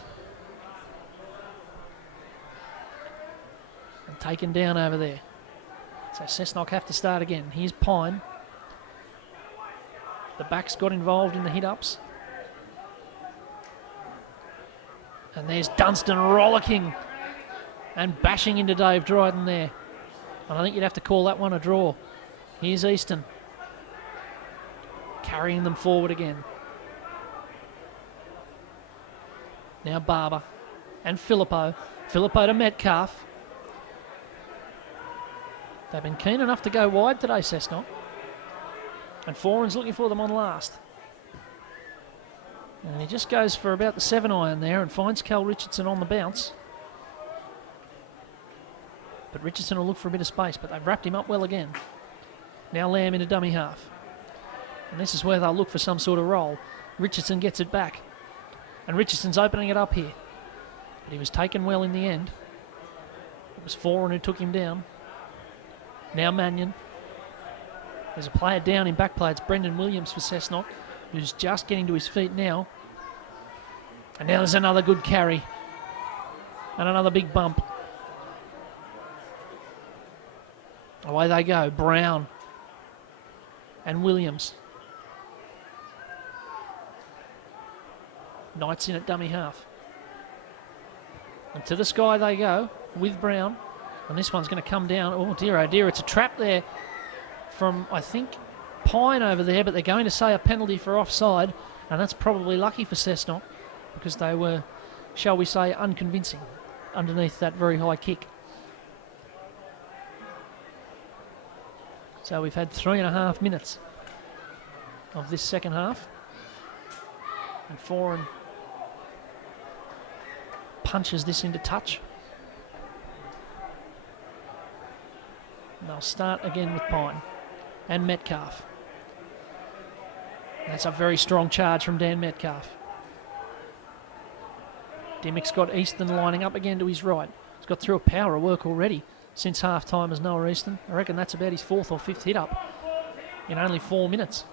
And taken down over there. So Cessnock have to start again. Here's Pine. The backs got involved in the hit-ups. And there's Dunstan rollicking and bashing into Dave Dryden there. And I think you'd have to call that one a draw. Here's Easton. Carrying them forward again. Now Barber and Filippo. Filippo to Metcalf. They've been keen enough to go wide today, Cessnock. And Foran's looking for them on last. And he just goes for about the 7-iron there and finds Cal Richardson on the bounce. But Richardson will look for a bit of space, but they've wrapped him up well again. Now Lamb into dummy half. And this is where they'll look for some sort of roll. Richardson gets it back. And Richardson's opening it up here. But he was taken well in the end. It was Foran who took him down. Now Mannion. There's a player down in back play. It's Brendan Williams for Cessnock, who's just getting to his feet now. And now there's another good carry. And another big bump. Away they go. Brown. And Williams. Knight's in at dummy half. And to the sky they go with Brown. And this one's going to come down. Oh dear, it's a trap there from, I think, Pine over there, but they're going to say a penalty for offside, and that's probably lucky for Cessnock because they were, shall we say, unconvincing underneath that very high kick. So we've had 3.5 minutes of this second half, and Foran punches this into touch. And they'll start again with Pine and Metcalf. That's a very strong charge from Dan Metcalf. Dimmick's got Easton lining up again to his right. He's got through a power of work already since half-time as Noah Easton. I reckon that's about his 4th or 5th hit-up in only 4 minutes.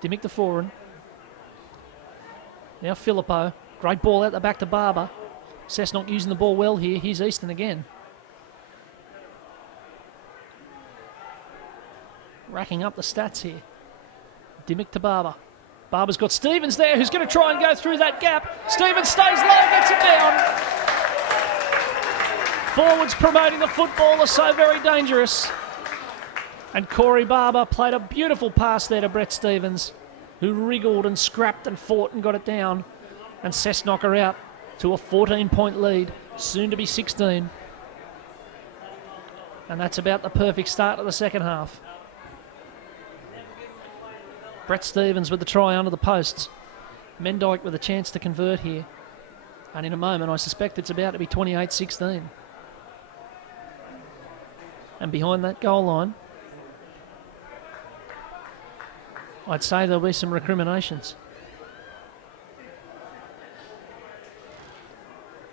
Dimmick to Foran. Now Filippo. Great ball out the back to Barber. Cessnock using the ball well here. Here's Easton again. Racking up the stats here. Dimmick to Barber. Barber's got Stevens there, who's going to try and go through that gap. Stevens stays low, gets it down. Forwards promoting the football are so very dangerous. And Corey Barber played a beautiful pass there to Brett Stevens, who wriggled and scrapped and fought and got it down. And Cessnock are out to a 14-point lead, soon to be 16. And that's about the perfect start of the second half. Brett Stevens with the try under the posts. Mendyke with a chance to convert here. And in a moment, I suspect it's about to be 28-16. And behind that goal line, I'd say there'll be some recriminations.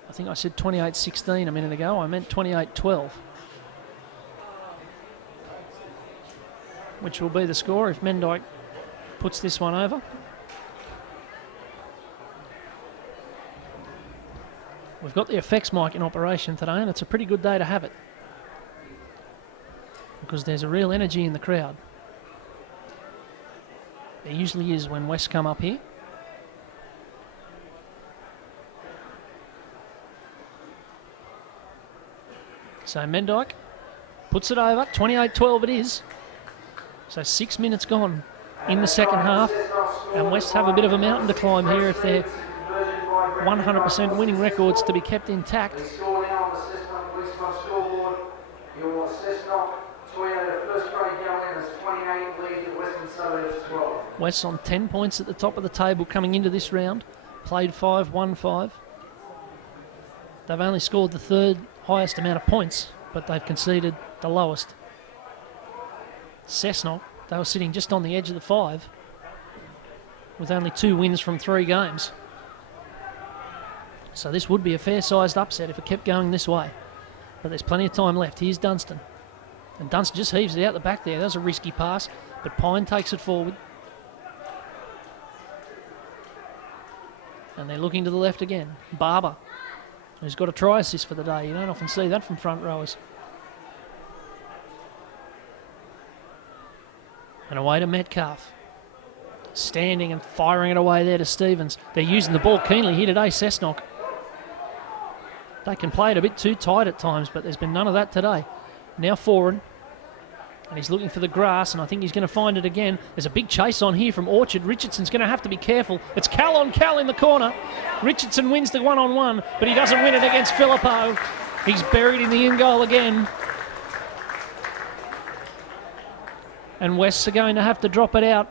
I think I said 28-16 a minute ago. I meant 28-12. Which will be the score if Mendyke puts this one over. We've got the effects mic in operation today, and it's a pretty good day to have it because there's a real energy in the crowd. There usually is when West come up here. So Mendyke puts it over. 28-12 it is. So 6 minutes gone in the second half, and West have a bit of a mountain to climb here if their 100% winning records to be kept intact. West on 10 points at the top of the table coming into this round. Played 5, won 5. They've only scored the third highest amount of points, but they've conceded the lowest. Cessnock, they were sitting just on the edge of the 5 with only 2 wins from 3 games. So this would be a fair-sized upset if it kept going this way. But there's plenty of time left. Here's Dunstan. And Dunstan just heaves it out the back there. That was a risky pass, but Pine takes it forward. And they're looking to the left again. Barber, who's got a try assist for the day. You don't often see that from front rowers. And away to Metcalf. Standing and firing it away there to Stevens. They're using the ball keenly here today, Cessnock. They can play it a bit too tight at times, but there's been none of that today. Now Foran. And he's looking for the grass, and I think he's going to find it again. There's a big chase on here from Orchard. Richardson's going to have to be careful. It's Cal on Cal in the corner. Richardson wins the one-on-one, but he doesn't win it against Filippo. He's buried in the in-goal again. And Wests are going to have to drop it out.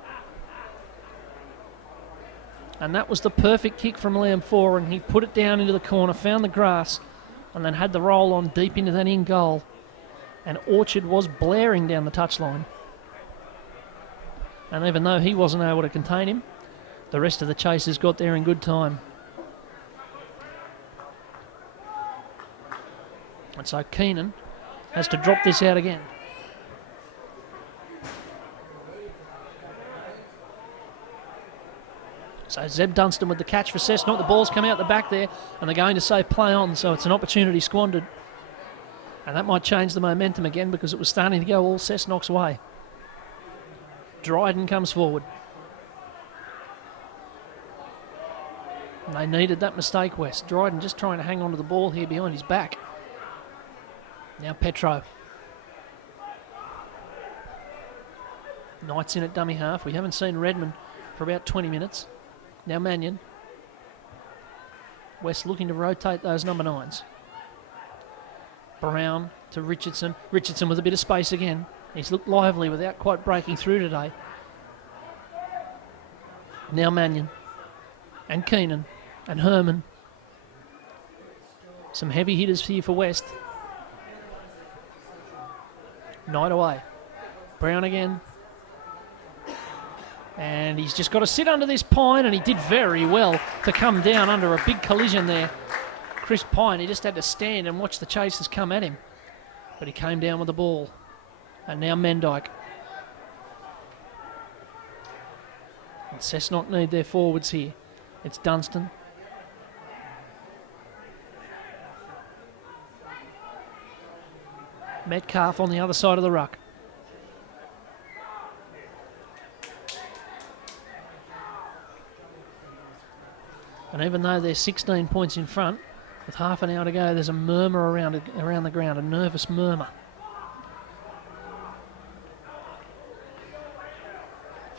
And that was the perfect kick from Liam Foran. He put it down into the corner, found the grass, and then had the roll on deep into that in-goal. And Orchard was blaring down the touchline. And even though he wasn't able to contain him, the rest of the chasers got there in good time. And so Keenan has to drop this out again. So Zeb Dunstan with the catch for Cessnock. The ball's come out the back there, and they're going to say play on, so it's an opportunity squandered. And that might change the momentum again because it was starting to go all Cessnock's way. Dryden comes forward. And they needed that mistake, West. Dryden just trying to hang on to the ball here behind his back. Now Petro. Knight's in at dummy half. We haven't seen Redmond for about 20 minutes. Now Mannion. West looking to rotate those number 9s. Brown to Richardson. Richardson with a bit of space again. He's looked lively without quite breaking through today. Now Mannion. And Keenan. And Herman. Some heavy hitters here for West. Knight away. Brown again. And he's just got to sit under this Pine, and he did very well to come down under a big collision there. Chris Pine, he just had to stand and watch the chasers come at him. But he came down with the ball. And now Mendyke. And Cessnock need their forwards here. It's Dunstan. Metcalf on the other side of the ruck. And even though they're 16 points in front, with half an hour to go, there's a murmur around the ground, a nervous murmur.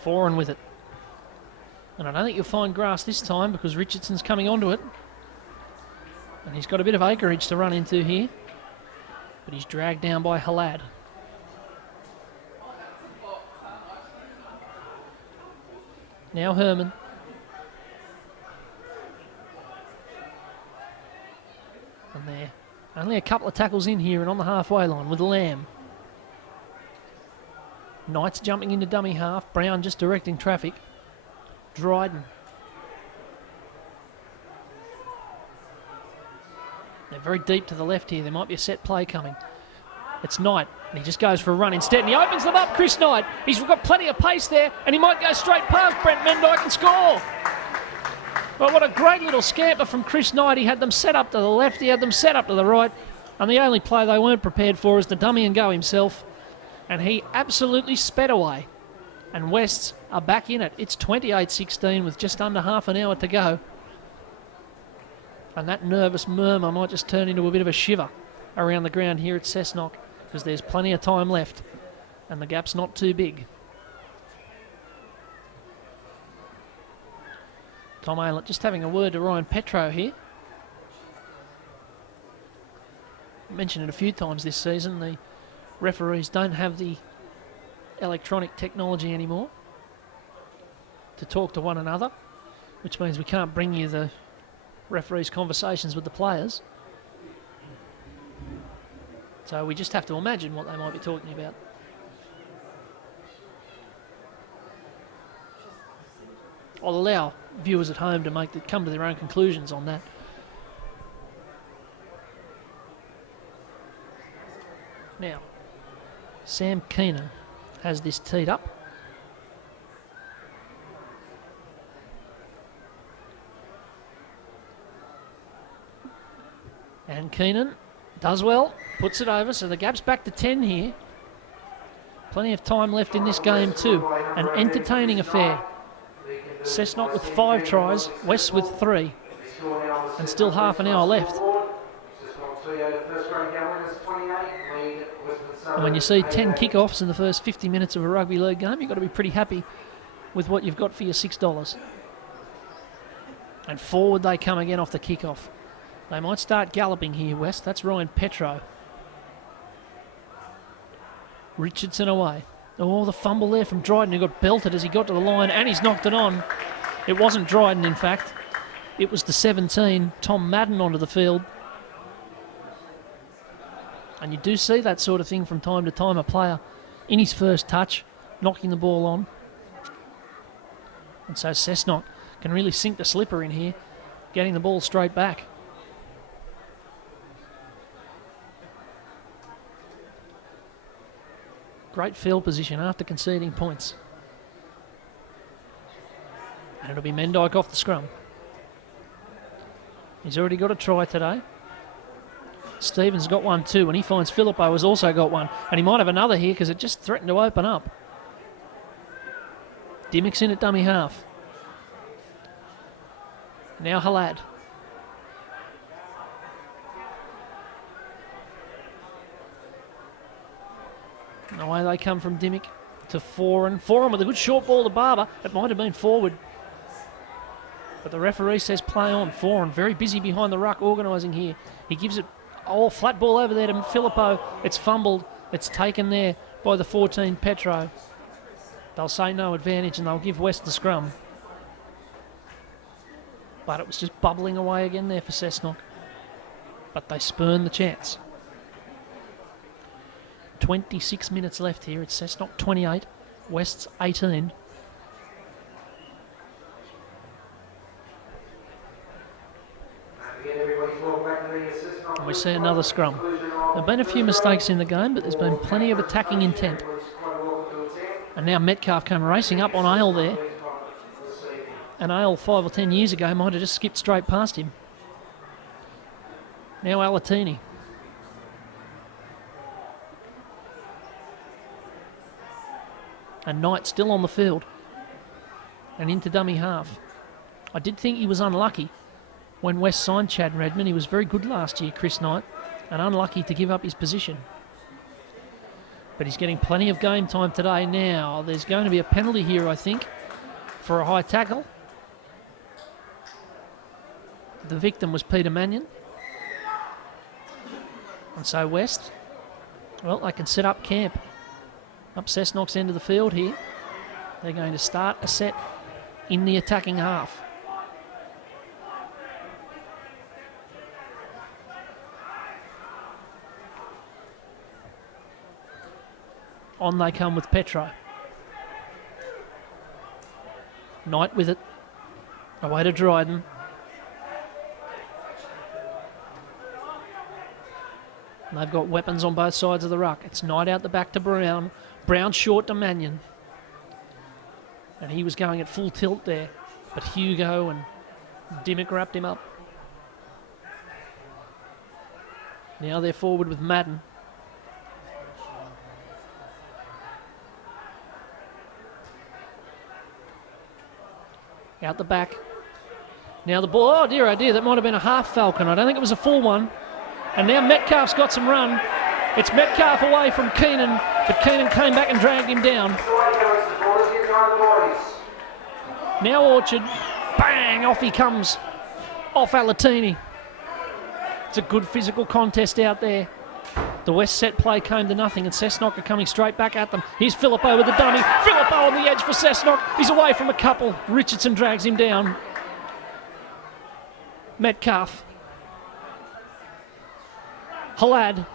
Foran with it. And I don't think you'll find grass this time because Richardson's coming onto it. And he's got a bit of acreage to run into here. But he's dragged down by Halad. Now Herman. And they're only a couple of tackles in here and on the halfway line with Lamb. Knight's jumping into dummy half. Brown just directing traffic. Dryden. They're very deep to the left here. There might be a set play coming. It's Knight, and he just goes for a run instead, and he opens them up, Chris Knight. He's got plenty of pace there, and he might go straight past Brent Mendyke and score. Well, what a great little scamper from Chris Knight. He had them set up to the left, he had them set up to the right, and the only play they weren't prepared for is to dummy and go himself. And he absolutely sped away. And Wests are back in it. It's 28-16 with just under half an hour to go. And that nervous murmur might just turn into a bit of a shiver around the ground here at Cessnock because there's plenty of time left and the gap's not too big. Tom Aylett just having a word to Ryan Petro here. I mentioned it a few times this season, the referees don't have the electronic technology anymore to talk to one another, which means we can't bring you the referees' conversations with the players. So we just have to imagine what they might be talking about. I'll allow viewers at home to come to their own conclusions on that. Now, Sam Keenan has this teed up. And Keenan does well, puts it over, so the gap's back to 10 here. Plenty of time left in this game too. An entertaining affair. Cessnock with 5 tries, West with 3. And still half an hour left. And when you see 10 kickoffs in the first 50 minutes of a rugby league game, you've got to be pretty happy with what you've got for your $6. And forward they come again off the kickoff. They might start galloping here, West. That's Ryan Petro. Richardson away. Oh, the fumble there from Dryden, who got belted as he got to the line, and he's knocked it on. It wasn't Dryden, in fact. It was the 17, Tom Madden, onto the field. And you do see that sort of thing from time to time, a player in his first touch, knocking the ball on. And so Cessnock can really sink the slipper in here, getting the ball straight back. Great field position after conceding points. And it'll be Mendyke off the scrum. He's already got a try today. Stevens got one too, and he finds Filippo has also got one. And he might have another here because it just threatened to open up. Dimmick's in at dummy half. Now Halad. And away they come from Dimmick to Foran. Foran with a good short ball to Barber. It might have been forward. But the referee says play on. Foran very busy behind the ruck organising here. He gives it, flat ball over there to Filippo. It's fumbled. It's taken there by the 14 Petro. They'll say no advantage and they'll give West the scrum. But it was just bubbling away again there for Cessnock. But they spurn the chance. 26 minutes left here. It's Cessnock 28, West's 18. And we see another scrum. There have been a few mistakes in the game, but there's been plenty of attacking intent. And now Metcalf came racing up on Ale there. And Ale 5 or 10 years ago might have just skipped straight past him. Now Alatini. And Knight still on the field. And into dummy half. I did think he was unlucky when West signed Chad Redman. He was very good last year, Chris Knight, and unlucky to give up his position. But he's getting plenty of game time today now. There's going to be a penalty here, I think, for a high tackle. The victim was Peter Mannion. And so West, well, they can set up camp. Up Cessnock's end of the field here. They're going to start a set in the attacking half. On they come with Petro. Knight with it. Away to Dryden. And they've got weapons on both sides of the ruck. It's Knight out the back to Brown. Brown short to Mannion. And he was going at full tilt there. But Hugo and Dimmick wrapped him up. Now they're forward with Madden. Out the back. Now the ball. Oh dear, that might have been a half Falcon. I don't think it was a full one. And now Metcalf's got some run. It's Metcalf away from Keenan, but Keenan came back and dragged him down. Now Orchard. Bang! Off he comes. Off Alatini. It's a good physical contest out there. The West set play came to nothing, and Cessnock are coming straight back at them. Here's Filippo with the dummy. Filippo on the edge for Cessnock. He's away from a couple. Richardson drags him down. Metcalf. Halad.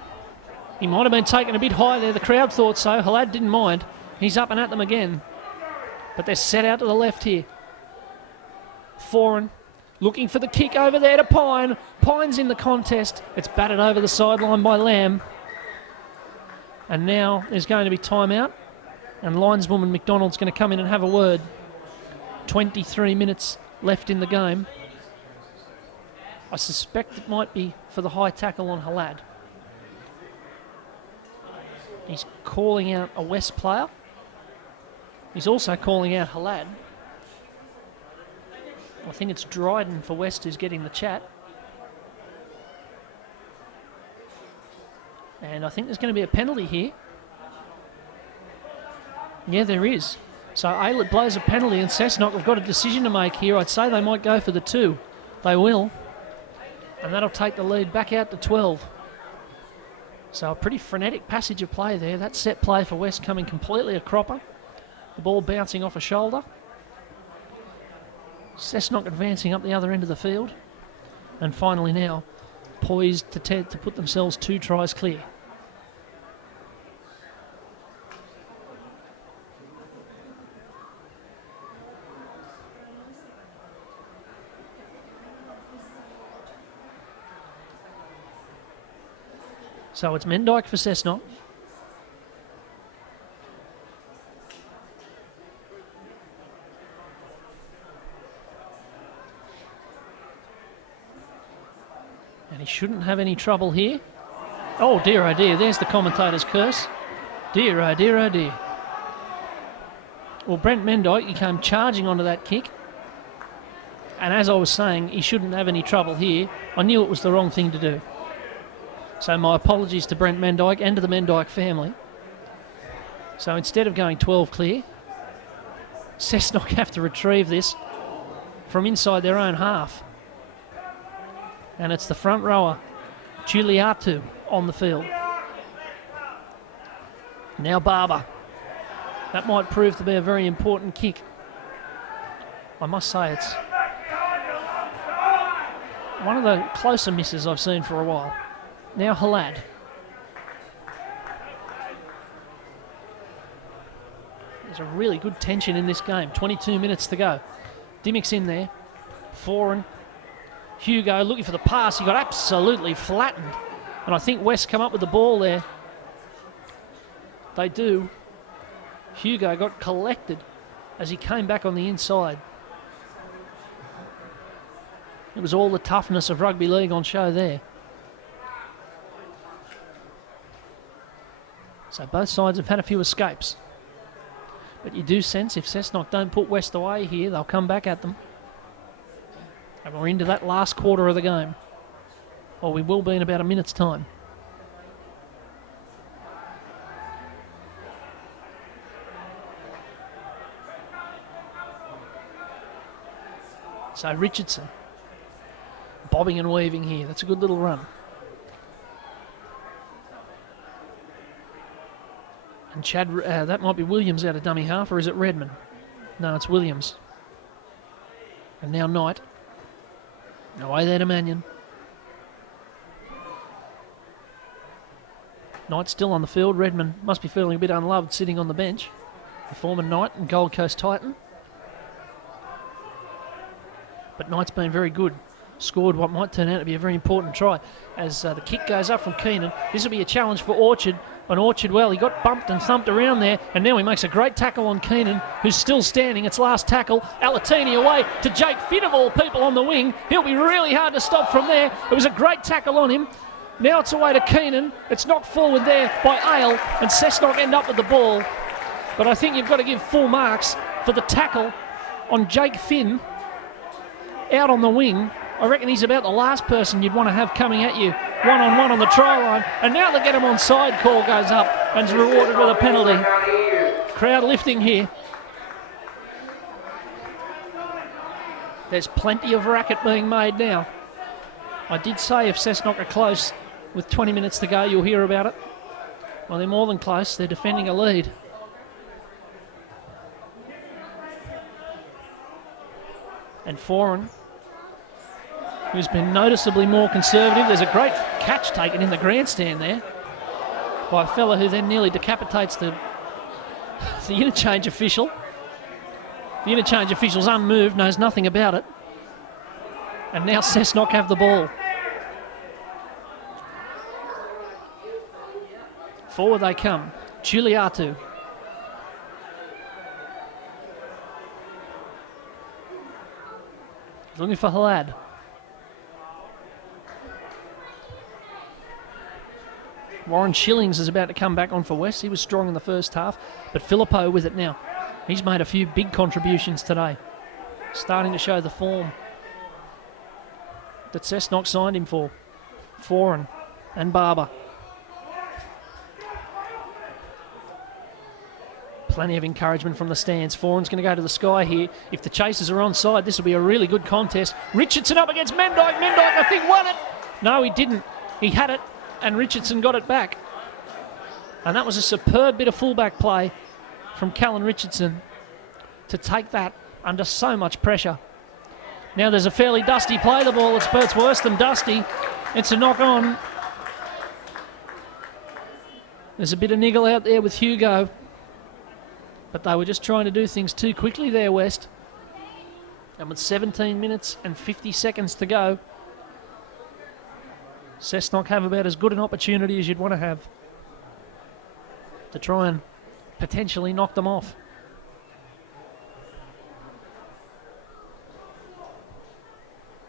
He might have been taken a bit high there. The crowd thought so. Halad didn't mind. He's up and at them again. But they're set out to the left here. Foran looking for the kick over there to Pine. Pine's in the contest. It's batted over the sideline by Lamb. And now there's going to be timeout. And lineswoman McDonald's going to come in and have a word. 23 minutes left in the game. I suspect it might be for the high tackle on Halad. He's calling out a West player. He's also calling out Halad. I think it's Dryden for West who's getting the chat. And I think there's going to be a penalty here. Yeah, there is. So Aylett blows a penalty and Cessnock have got a decision to make here. I'd say they might go for the 2. They will. And that'll take the lead back out to 12. So a pretty frenetic passage of play there. That set play for West coming completely a cropper. The ball bouncing off a shoulder. Cessnock advancing up the other end of the field. And finally now, poised to put themselves 2 tries clear. So it's Mendyke for Cessnock. And he shouldn't have any trouble here. Oh dear, there's the commentator's curse. Dear, oh dear, oh dear. Well, Brent Mendyke, he came charging onto that kick. And as I was saying, he shouldn't have any trouble here. I knew it was the wrong thing to do. So my apologies to Brent Mendyke and to the Mendyke family. So instead of going 12 clear, Cessnock have to retrieve this from inside their own half. And it's the front rower, Giuliatu, on the field. Now Barber. That might prove to be a very important kick. I must say it's one of the closer misses I've seen for a while. Now Halad. There's a really good tension in this game. 22 minutes to go. Dimmick's in there. Foran. Hugo looking for the pass. He got absolutely flattened. And I think West come up with the ball there. They do. Hugo got collected as he came back on the inside. It was all the toughness of rugby league on show there. So both sides have had a few escapes. But you do sense if Cessnock don't put West away here, they'll come back at them. And we're into that last quarter of the game. Or we will be in about a minute's time. So Richardson, bobbing and weaving here. That's a good little run. And Chad, that might be Williams out of dummy half, or is it Redmond? No, it's Williams. And now Knight. Away there to Mannion. Knight still on the field. Redmond must be feeling a bit unloved sitting on the bench. The former Knight and Gold Coast Titan. But Knight's been very good. Scored what might turn out to be a very important try. As the kick goes up from Keenan. This will be a challenge for Orchard. And Orchard, well, he got bumped and thumped around there. And now he makes a great tackle on Keenan, who's still standing. It's last tackle. Alatini away to Jake Finn, of all people, on the wing. He'll be really hard to stop from there. It was a great tackle on him. Now it's away to Keenan. It's knocked forward there by Ale. And Cessnock end up with the ball. But I think you've got to give full marks for the tackle on Jake Finn out on the wing. I reckon he's about the last person you'd want to have coming at you one-on-one on the try line. And now the get him on side call goes up and is rewarded with a penalty. Crowd lifting here. There's plenty of racket being made now. I did say if Cessnock are close with 20 minutes to go, you'll hear about it. Well, they're more than close. They're defending a lead. And Foran, who's been noticeably more conservative. There's a great catch taken in the grandstand there by a fella who then nearly decapitates the interchange official. The interchange official's unmoved, knows nothing about it. And now Cessnock have the ball. Forward they come. Chuliatu. Looking for Halad. Warren Shillings is about to come back on for West. He was strong in the first half, but Filippo with it now. He's made a few big contributions today. Starting to show the form that Cessnock signed him for. Foran and Barber. Plenty of encouragement from the stands. Foran's going to go to the sky here. If the Chasers are onside, this will be a really good contest. Richardson up against Mendyke. Mendyke, I think, won it. No, he didn't. He had it, and Richardson got it back. And that was a superb bit of fullback play from Callan Richardson to take that under so much pressure. Now there's a fairly dusty play. The ball, it's worse than dusty. It's a knock on. There's a bit of niggle out there with Hugo. But they were just trying to do things too quickly there, West. And with 17 minutes and 50 seconds to go, Cessnock have about as good an opportunity as you'd want to have to try and potentially knock them off.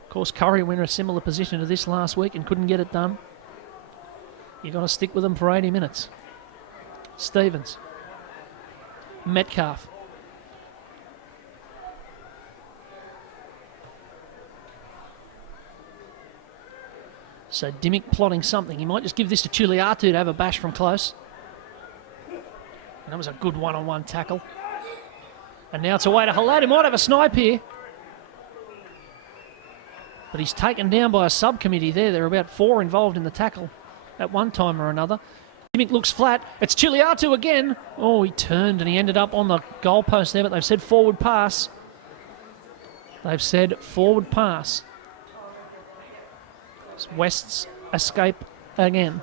Of course, Curry were in a similar position to this last week and couldn't get it done. You've got to stick with them for 80 minutes. Stevens. Metcalf. So Dimmick plotting something. He might just give this to Chuliatu to have a bash from close. And that was a good one-on-one tackle. And now it's away to Halad. He might have a snipe here. But he's taken down by a subcommittee there. There are about 4 involved in the tackle at one time or another. Dimmick looks flat. It's Chuliatu again. Oh, he turned and he ended up on the goalpost there, but they've said forward pass. They've said forward pass. It's West's escape again.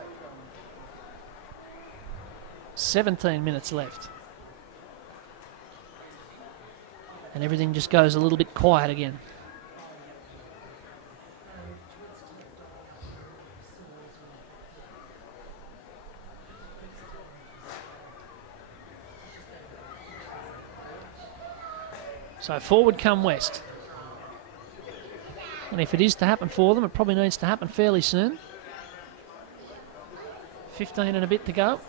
17 minutes left. And everything just goes a little bit quiet again. So forward come West. And if it is to happen for them, it probably needs to happen fairly soon. 15 and a bit to go.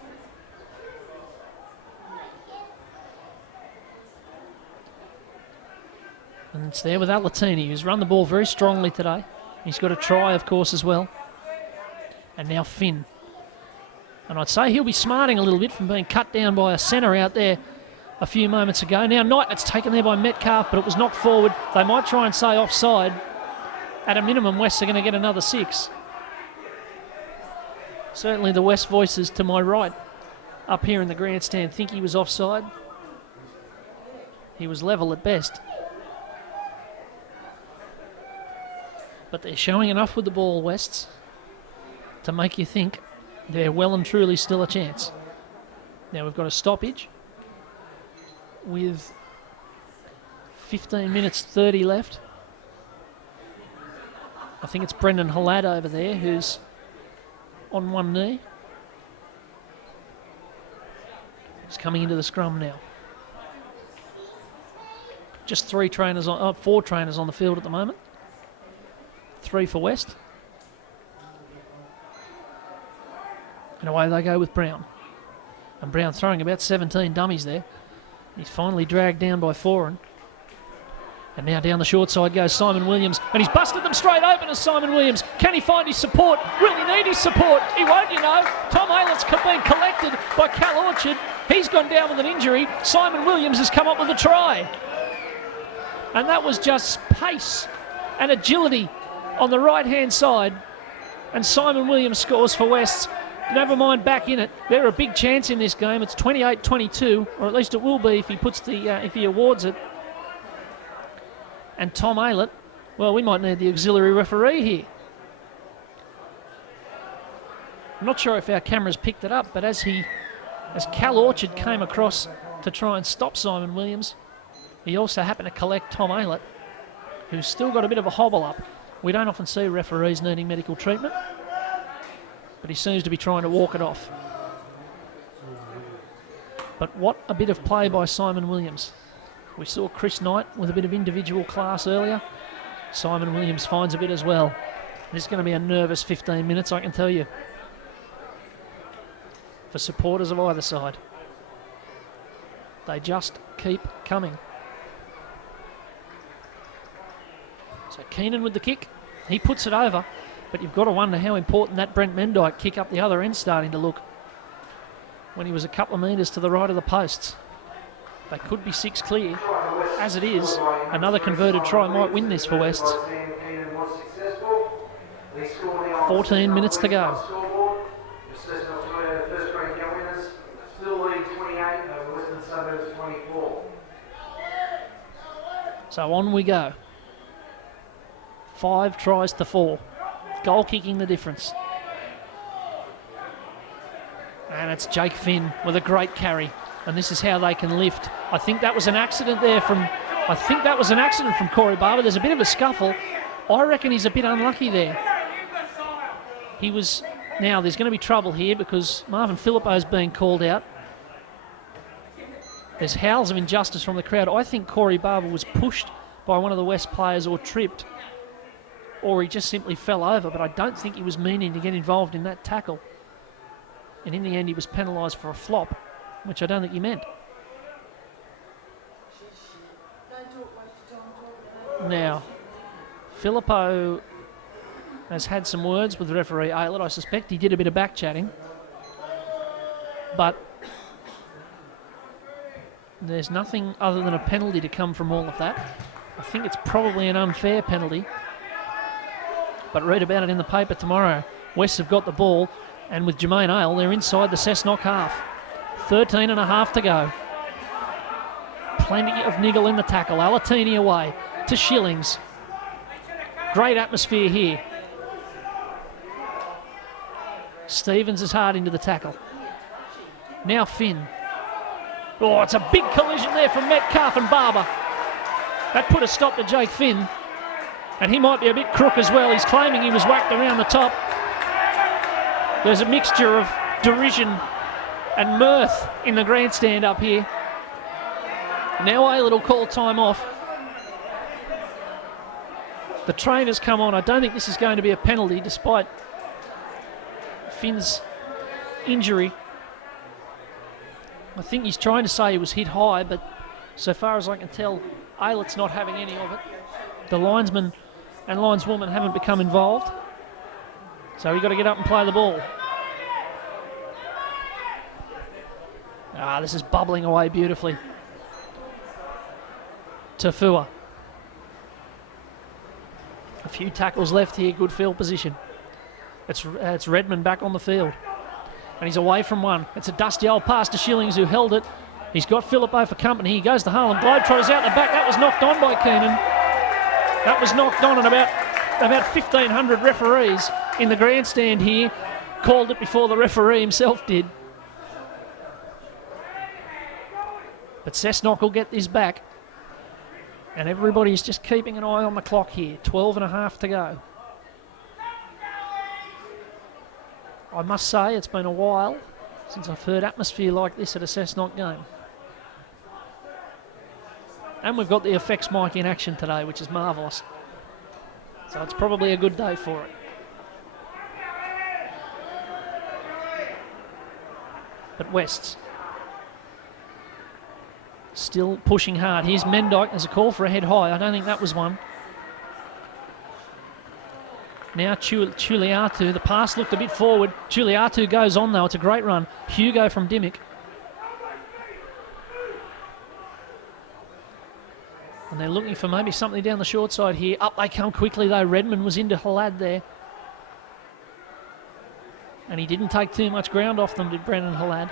And it's there with Alatini, who's run the ball very strongly today. He's got a try, of course, as well. And now Finn. And I'd say he'll be smarting a little bit from being cut down by a centre out there a few moments ago. Now Knight, it's taken there by Metcalf, but it was knocked forward. They might try and say offside. At a minimum, West are going to get another 6. Certainly the West voices to my right up here in the grandstand think he was offside. He was level at best. But they're showing enough with the ball, Wests, to make you think they're well and truly still a chance. Now we've got a stoppage with 15 minutes 30 left. I think it's Brendan Halad over there who's on one knee. He's coming into the scrum now. Just 4 trainers on the field at the moment. 3 for West. And away they go with Brown. And Brown throwing about 17 dummies there. He's finally dragged down by Foran. And now down the short side goes Simon Williams. And he's busted them straight open as Simon Williams. Can he find his support? Will he need his support? He won't, you know. Tom Aylett's been collected by Cal Orchard. He's gone down with an injury. Simon Williams has come up with a try. And that was just pace and agility on the right-hand side. And Simon Williams scores for West. Never mind back in it. They're a big chance in this game. It's 28-22, or at least it will be if he puts the if he awards it. And Tom Aylett, well, we might need the auxiliary referee here. I'm not sure if our cameras picked it up, but as Cal Orchard came across to try and stop Simon Williams, he also happened to collect Tom Aylett, who's still got a bit of a hobble up. We don't often see referees needing medical treatment, but he seems to be trying to walk it off. But what a bit of play by Simon Williams. We saw Chris Knight with a bit of individual class earlier. Simon Williams finds a bit as well. This is going to be a nervous 15 minutes, I can tell you, for supporters of either side. They just keep coming. So Keenan with the kick. He puts it over, but you've got to wonder how important that Brent Mendyke kick up the other end starting to look when he was a couple of metres to the right of the posts. They could be 6 clear. As it is, another converted try might win this for Wests. 14 minutes to go. So on we go. 5 tries to 4. Goal kicking the difference. And it's Jake Finn with a great carry. And this is how they can lift. I think that was an accident there from Corey Barber. There's a bit of a scuffle. I reckon he's a bit unlucky there. Now there's going to be trouble here because Marvin Filippo's being called out. There's howls of injustice from the crowd. I think Corey Barber was pushed by one of the West players or tripped, or he just simply fell over, but I don't think he was meaning to get involved in that tackle. And in the end, he was penalised for a flop, which I don't think he meant. Now, Filippo has had some words with referee Aylett. I suspect he did a bit of back-chatting. But there's nothing other than a penalty to come from all of that. I think it's probably an unfair penalty. But read about it in the paper tomorrow. Wests have got the ball, and with Jermaine Ale, they're inside the Cessnock half. 13 and a half to go. Plenty of niggle in the tackle. Alatini away to Shillings. Great atmosphere here. Stevens is hard into the tackle. Now Finn. Oh, it's a big collision there from Metcalf and Barber. That put a stop to Jake Finn. And he might be a bit crook as well. He's claiming he was whacked around the top. There's a mixture of derision and mirth in the grandstand up here. Now Aylett will call time off. The trainers come on. I don't think this is going to be a penalty despite Finn's injury. I think he's trying to say he was hit high, but so far as I can tell, Aylett's not having any of it. The linesman and lineswoman haven't become involved. So we've got to get up and play the ball. This is bubbling away beautifully. Tafua. A few tackles left here, good field position. It's Redmond back on the field. And he's away from one. It's a dusty old pass to Shillings, who held it. He's got Filippo for company. He goes to Harlem Globetrotters out the back. That was knocked on by Keenan. That was knocked on, and about 1,500 referees in the grandstand here called it before the referee himself did. But Cessnock will get this back. And everybody's just keeping an eye on the clock here. 12 and a half to go. I must say it's been a while since I've heard atmosphere like this at a Cessnock game. And we've got the effects mic in action today, which is marvellous. So it's probably a good day for it. But Wests still pushing hard. Here's Mendyke. There's a call for a head high. I don't think that was one. Now Chuliatu. The pass looked a bit forward. Chuliatu goes on though. It's a great run. Hugo from Dimmick. And they're looking for maybe something down the short side here. Up they come quickly though. Redmond was into Halad there. And he didn't take too much ground off them, did Brennan Halad.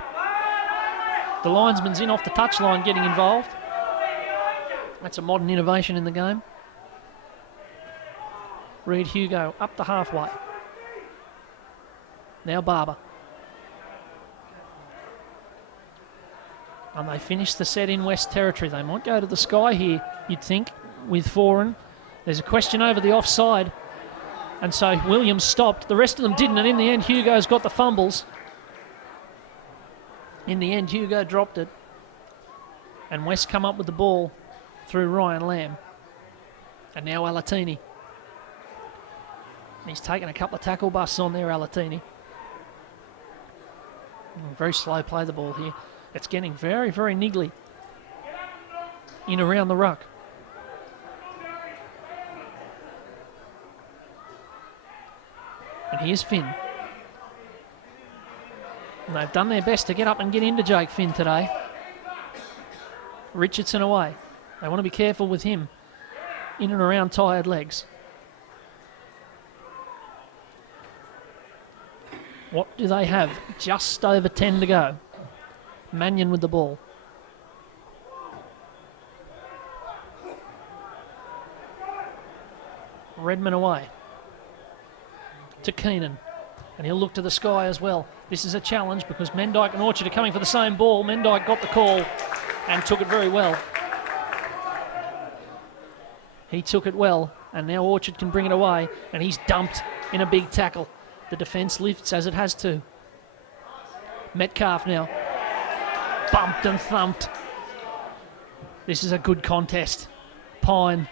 The linesman's in off the touchline getting involved. That's a modern innovation in the game. Reed Hugo up the halfway. Now Barber. And they finish the set in West Territory. They might go to the sky here, you'd think, with Foran. There's a question over the offside. And so Williams stopped. The rest of them didn't, and in the end, Hugo's got the fumbles. In the end, Hugo dropped it. And West come up with the ball through Ryan Lamb. And now Alatini. He's taken a couple of tackle busts on there, Alatini. Very slow play the ball here. It's getting very, very niggly in around the ruck. And here's Finn. And they've done their best to get up and get into Jake Finn today. Richardson away. They want to be careful with him in and around tired legs. What do they have? Just over 10 to go. Mannion with the ball. Redman away. To Keenan. And he'll look to the sky as well. This is a challenge because Mendyke and Orchard are coming for the same ball. Mendyke got the call and took it very well. He took it well, and now Orchard can bring it away, and he's dumped in a big tackle. The defence lifts as it has to. Metcalf now. Bumped and thumped. This is a good contest. Pine.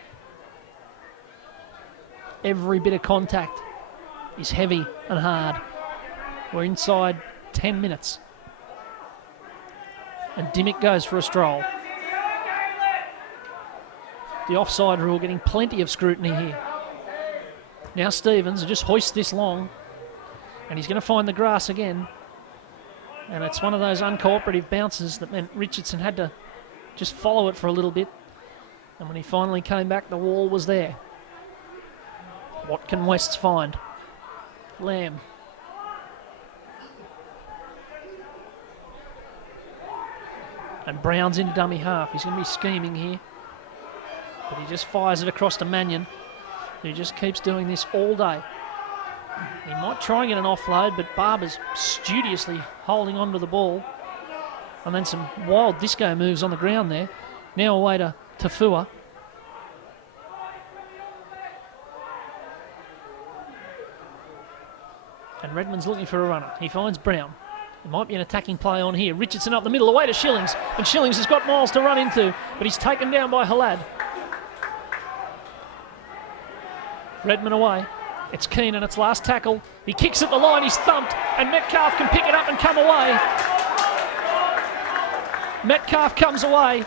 Every bit of contact is heavy and hard. We're inside 10 minutes. And Dimmick goes for a stroll. The offside rule getting plenty of scrutiny here. Now Stevens will just hoist this long, and he's going to find the grass again. And it's one of those uncooperative bounces that meant Richardson had to just follow it for a little bit. And when he finally came back, the wall was there. What can Wests find? Lamb. And Brown's in dummy half. He's going to be scheming here. But he just fires it across to Mannion, who just keeps doing this all day. He might try and get an offload, but Barber's studiously holding on to the ball. And then some wild disco moves on the ground there. Now away to Tafua. And Redmond's looking for a runner. He finds Brown. There might be an attacking play on here. Richardson up the middle, away to Shillings. And Shillings has got miles to run into, but he's taken down by Halad. Redmond away. It's Keenan, it's last tackle. He kicks at the line, he's thumped, and Metcalf can pick it up and come away. Metcalf comes away.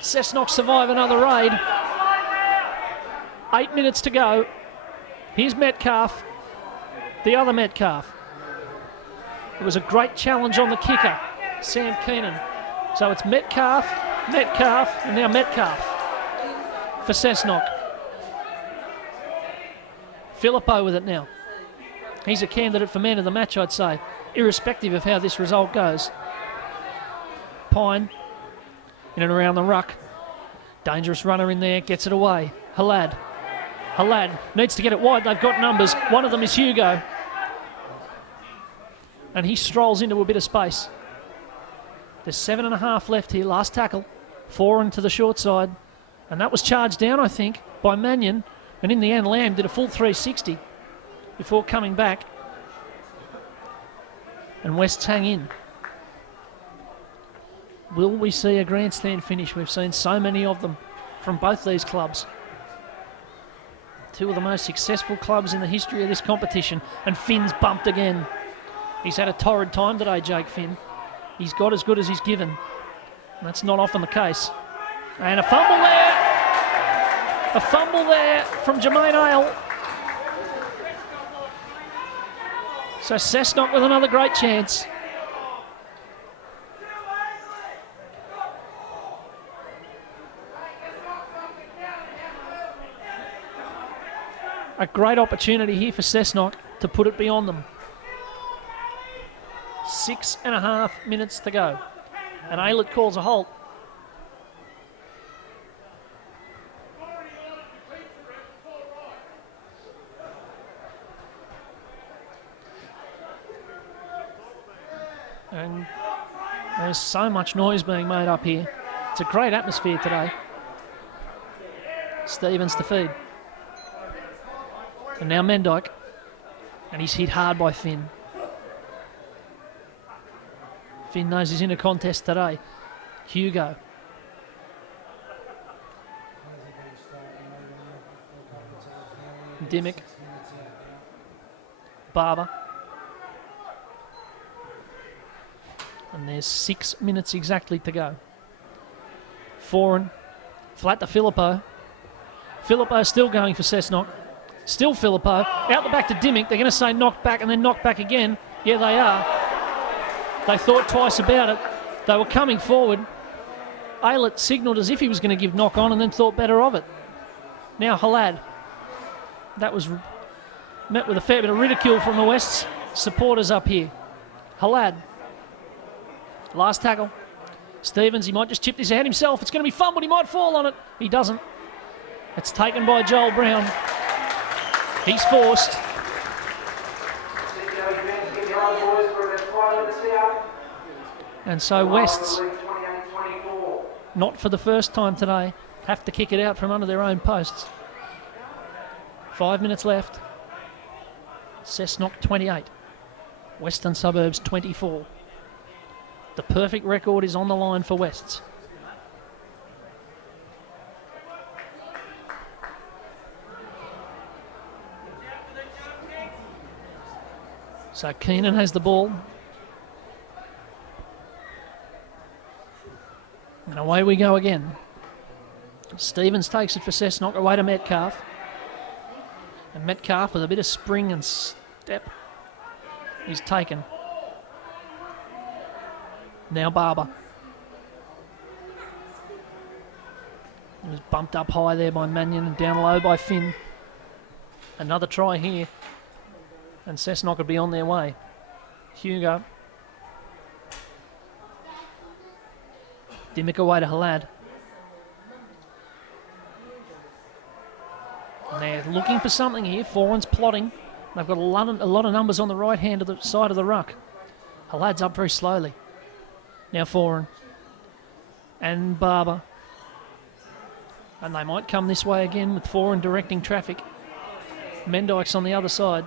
Cessnock survive another raid. 8 minutes to go. Here's Metcalf, the other Metcalf. It was a great challenge on the kicker, Sam Keenan. So it's Metcalf, and now Metcalf for Cessnock. Filippo with it now. He's a candidate for man of the match, I'd say, irrespective of how this result goes. Pine in and around the ruck. Dangerous runner in there, gets it away. Halad needs to get it wide. They've got numbers. One of them is Hugo. And he strolls into a bit of space. There's 7.5 left here. Last tackle. 4 into the short side. And that was charged down, I think, by Mannion. And in the end, Lamb did a full 360 before coming back. And Wests hang in. Will we see a grandstand finish? We've seen so many of them from both these clubs. Two of the most successful clubs in the history of this competition. And Finn's bumped again. He's had a torrid time today, Jake Finn. He's got as good as he's given. And that's not often the case. And a fumble there. A fumble there from Jermaine Ale. So Cessnock with another great chance. A great opportunity here for Cessnock to put it beyond them. 6.5 minutes to go. And Aylett calls a halt. And there's so much noise being made up here. It's a great atmosphere today. Stevens to feed. And now Mendyke. And he's hit hard by Finn. Finn knows he's in a contest today. Hugo. Dimmick. Barber. And there's 6 minutes exactly to go. Foran. Flat to Filippo. Filippo still going for Cessnock. Still Filippo. Out the back to Dimmick. They're going to say knock back and then knock back again. Yeah, they are. They thought twice about it. They were coming forward. Aylett signalled as if he was going to give knock on and then thought better of it. Now Halad. That was met with a fair bit of ridicule from the West's supporters up here. Halad. Last tackle. Stevens, he might just chip this out himself. It's going to be fun, but he might fall on it. He doesn't. It's taken by Joel Brown. He's forced. And so Wests, not for the first time today, have to kick it out from under their own posts. 5 minutes left. Cessnock 28. Western Suburbs 24. The perfect record is on the line for Wests. So Keenan has the ball. And away we go again. Stevens takes it for Cessnock, away to Metcalf. And Metcalf with a bit of spring and step is taken. Now Barber. He was bumped up high there by Mannion and down low by Finn. Another try here. And Cessnock would be on their way. Hugo. Dimmick away to Halad. And they're looking for something here. Foran's plotting. They've got a lot of numbers on the right hand of the side of the ruck. Halad's up very slowly. Now Foran. And Barber. And they might come this way again with Foran directing traffic. Mendyke's on the other side.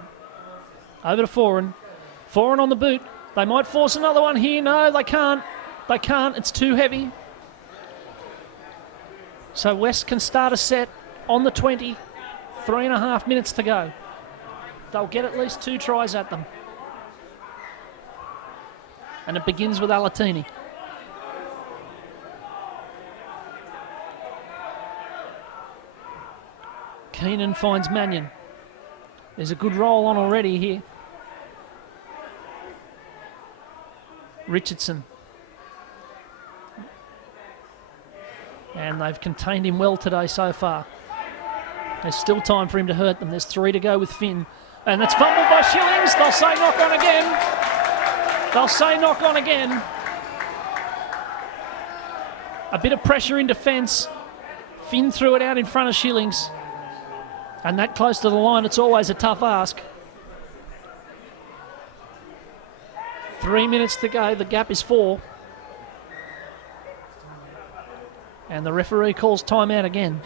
Over to Foran. Foran on the boot. They might force another one here. No, they can't. They can't. It's too heavy. So West can start a set on the 20. 3.5 minutes to go. They'll get at least 2 tries at them. And it begins with Alatini. Keenan finds Mannion. There's a good roll on already here. Richardson. And they've contained him well today so far. There's still time for him to hurt them. There's 3 to go with Finn. And that's fumbled by Shillings. They'll say knock on again. They'll say knock on again. A bit of pressure in defence. Finn threw it out in front of Shillings. And that close to the line, it's always a tough ask. 3 minutes to go. The gap is 4. And the referee calls timeout again.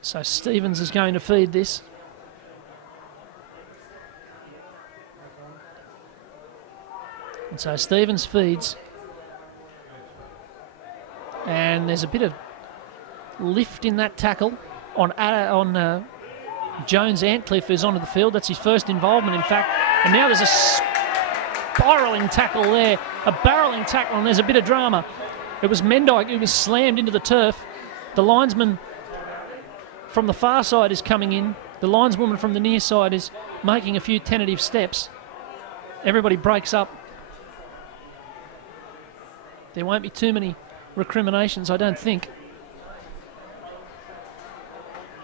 So Stevens is going to feed this. And so Stevens feeds. And there's a bit of lift in that tackle on Jones Antcliffe, who's onto the field. That's his first involvement, in fact. And now there's a spiralling tackle there, a barrelling tackle, and there's a bit of drama. It was Mendyke who was slammed into the turf. The linesman from the far side is coming in. The lineswoman from the near side is making a few tentative steps. Everybody breaks up. There won't be too many recriminations, I don't think.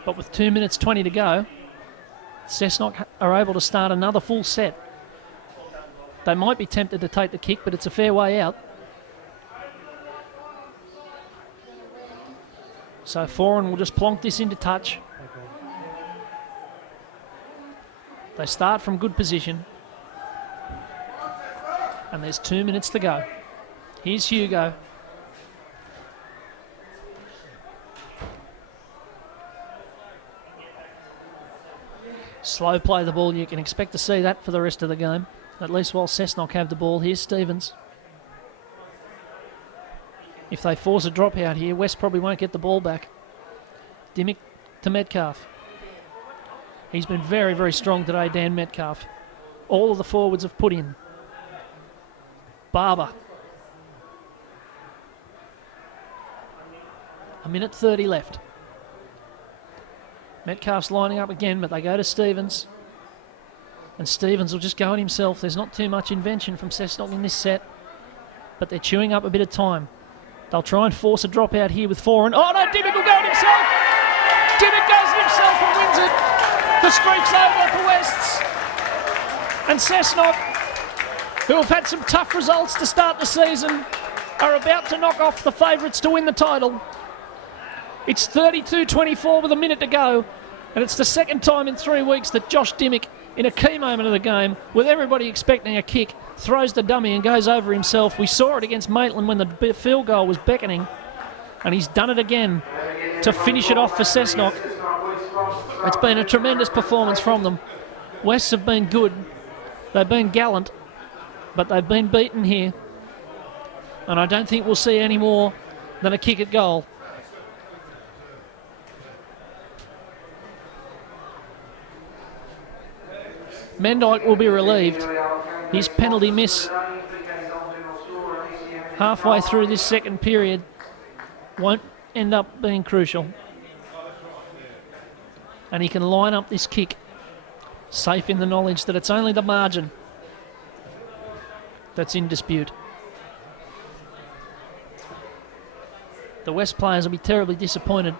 But with 2 minutes 20 to go, Cessnock are able to start another full set. They might be tempted to take the kick, but it's a fair way out. So Foran will just plonk this into touch. They start from good position. And there's 2 minutes to go. Here's Hugo. Slow play the ball. You can expect to see that for the rest of the game, at least while Cessnock have the ball. Here's Stevens. If they force a drop out here, West probably won't get the ball back. Dimmick to Metcalf. He's been very, very strong today, Dan Metcalf. All of the forwards have put in. Barber. A minute 30 left. Metcalf's lining up again, but they go to Stevens. And Stevens will just go on himself. There's not too much invention from Cessnock in this set, but they're chewing up a bit of time. They'll try and force a drop out here with 4. And oh no, Dimmick will go on himself! Dimmick goes on himself and wins it. The streak's over for Wests. And Cessnock, who have had some tough results to start the season, are about to knock off the favourites to win the title. It's 32-24 with a minute to go, and it's the second time in 3 weeks that Josh Dimmick, in a key moment of the game, with everybody expecting a kick, throws the dummy and goes over himself. We saw it against Maitland when the field goal was beckoning, and he's done it again to finish it off for Cessnock. It's been a tremendous performance from them. Wests have been good. They've been gallant, but they've been beaten here, and I don't think we'll see any more than a kick at goal. Mendyke will be relieved. His penalty miss halfway through this second period won't end up being crucial. And he can line up this kick, safe in the knowledge that it's only the margin that's in dispute. The West players will be terribly disappointed.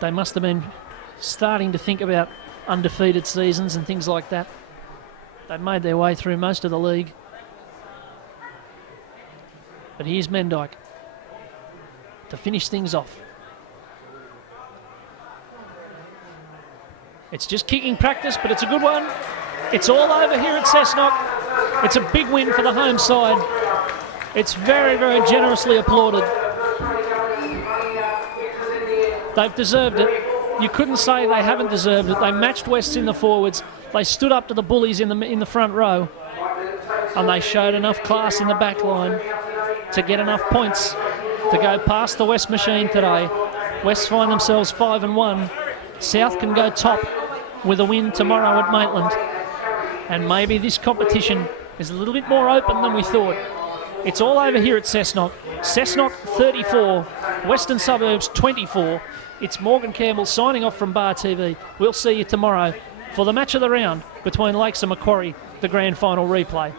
They must have been starting to think about undefeated seasons and things like that. They've made their way through most of the league. But here's Mendyke to finish things off. It's just kicking practice, but it's a good one. It's all over here at Cessnock. It's a big win for the home side. It's very, very generously applauded. They've deserved it. You couldn't say they haven't deserved it. They matched Wests in the forwards. They stood up to the bullies in the front row, and they showed enough class in the back line to get enough points to go past the West machine today. Wests find themselves 5-1. South can go top with a win tomorrow at Maitland, and maybe this competition is a little bit more open than we thought. It's all over here at Cessnock. Cessnock 34, Western Suburbs 24. It's Morgan Campbell signing off from Bar TV. We'll see you tomorrow for the match of the round between Lakes and Macquarie, the grand final replay.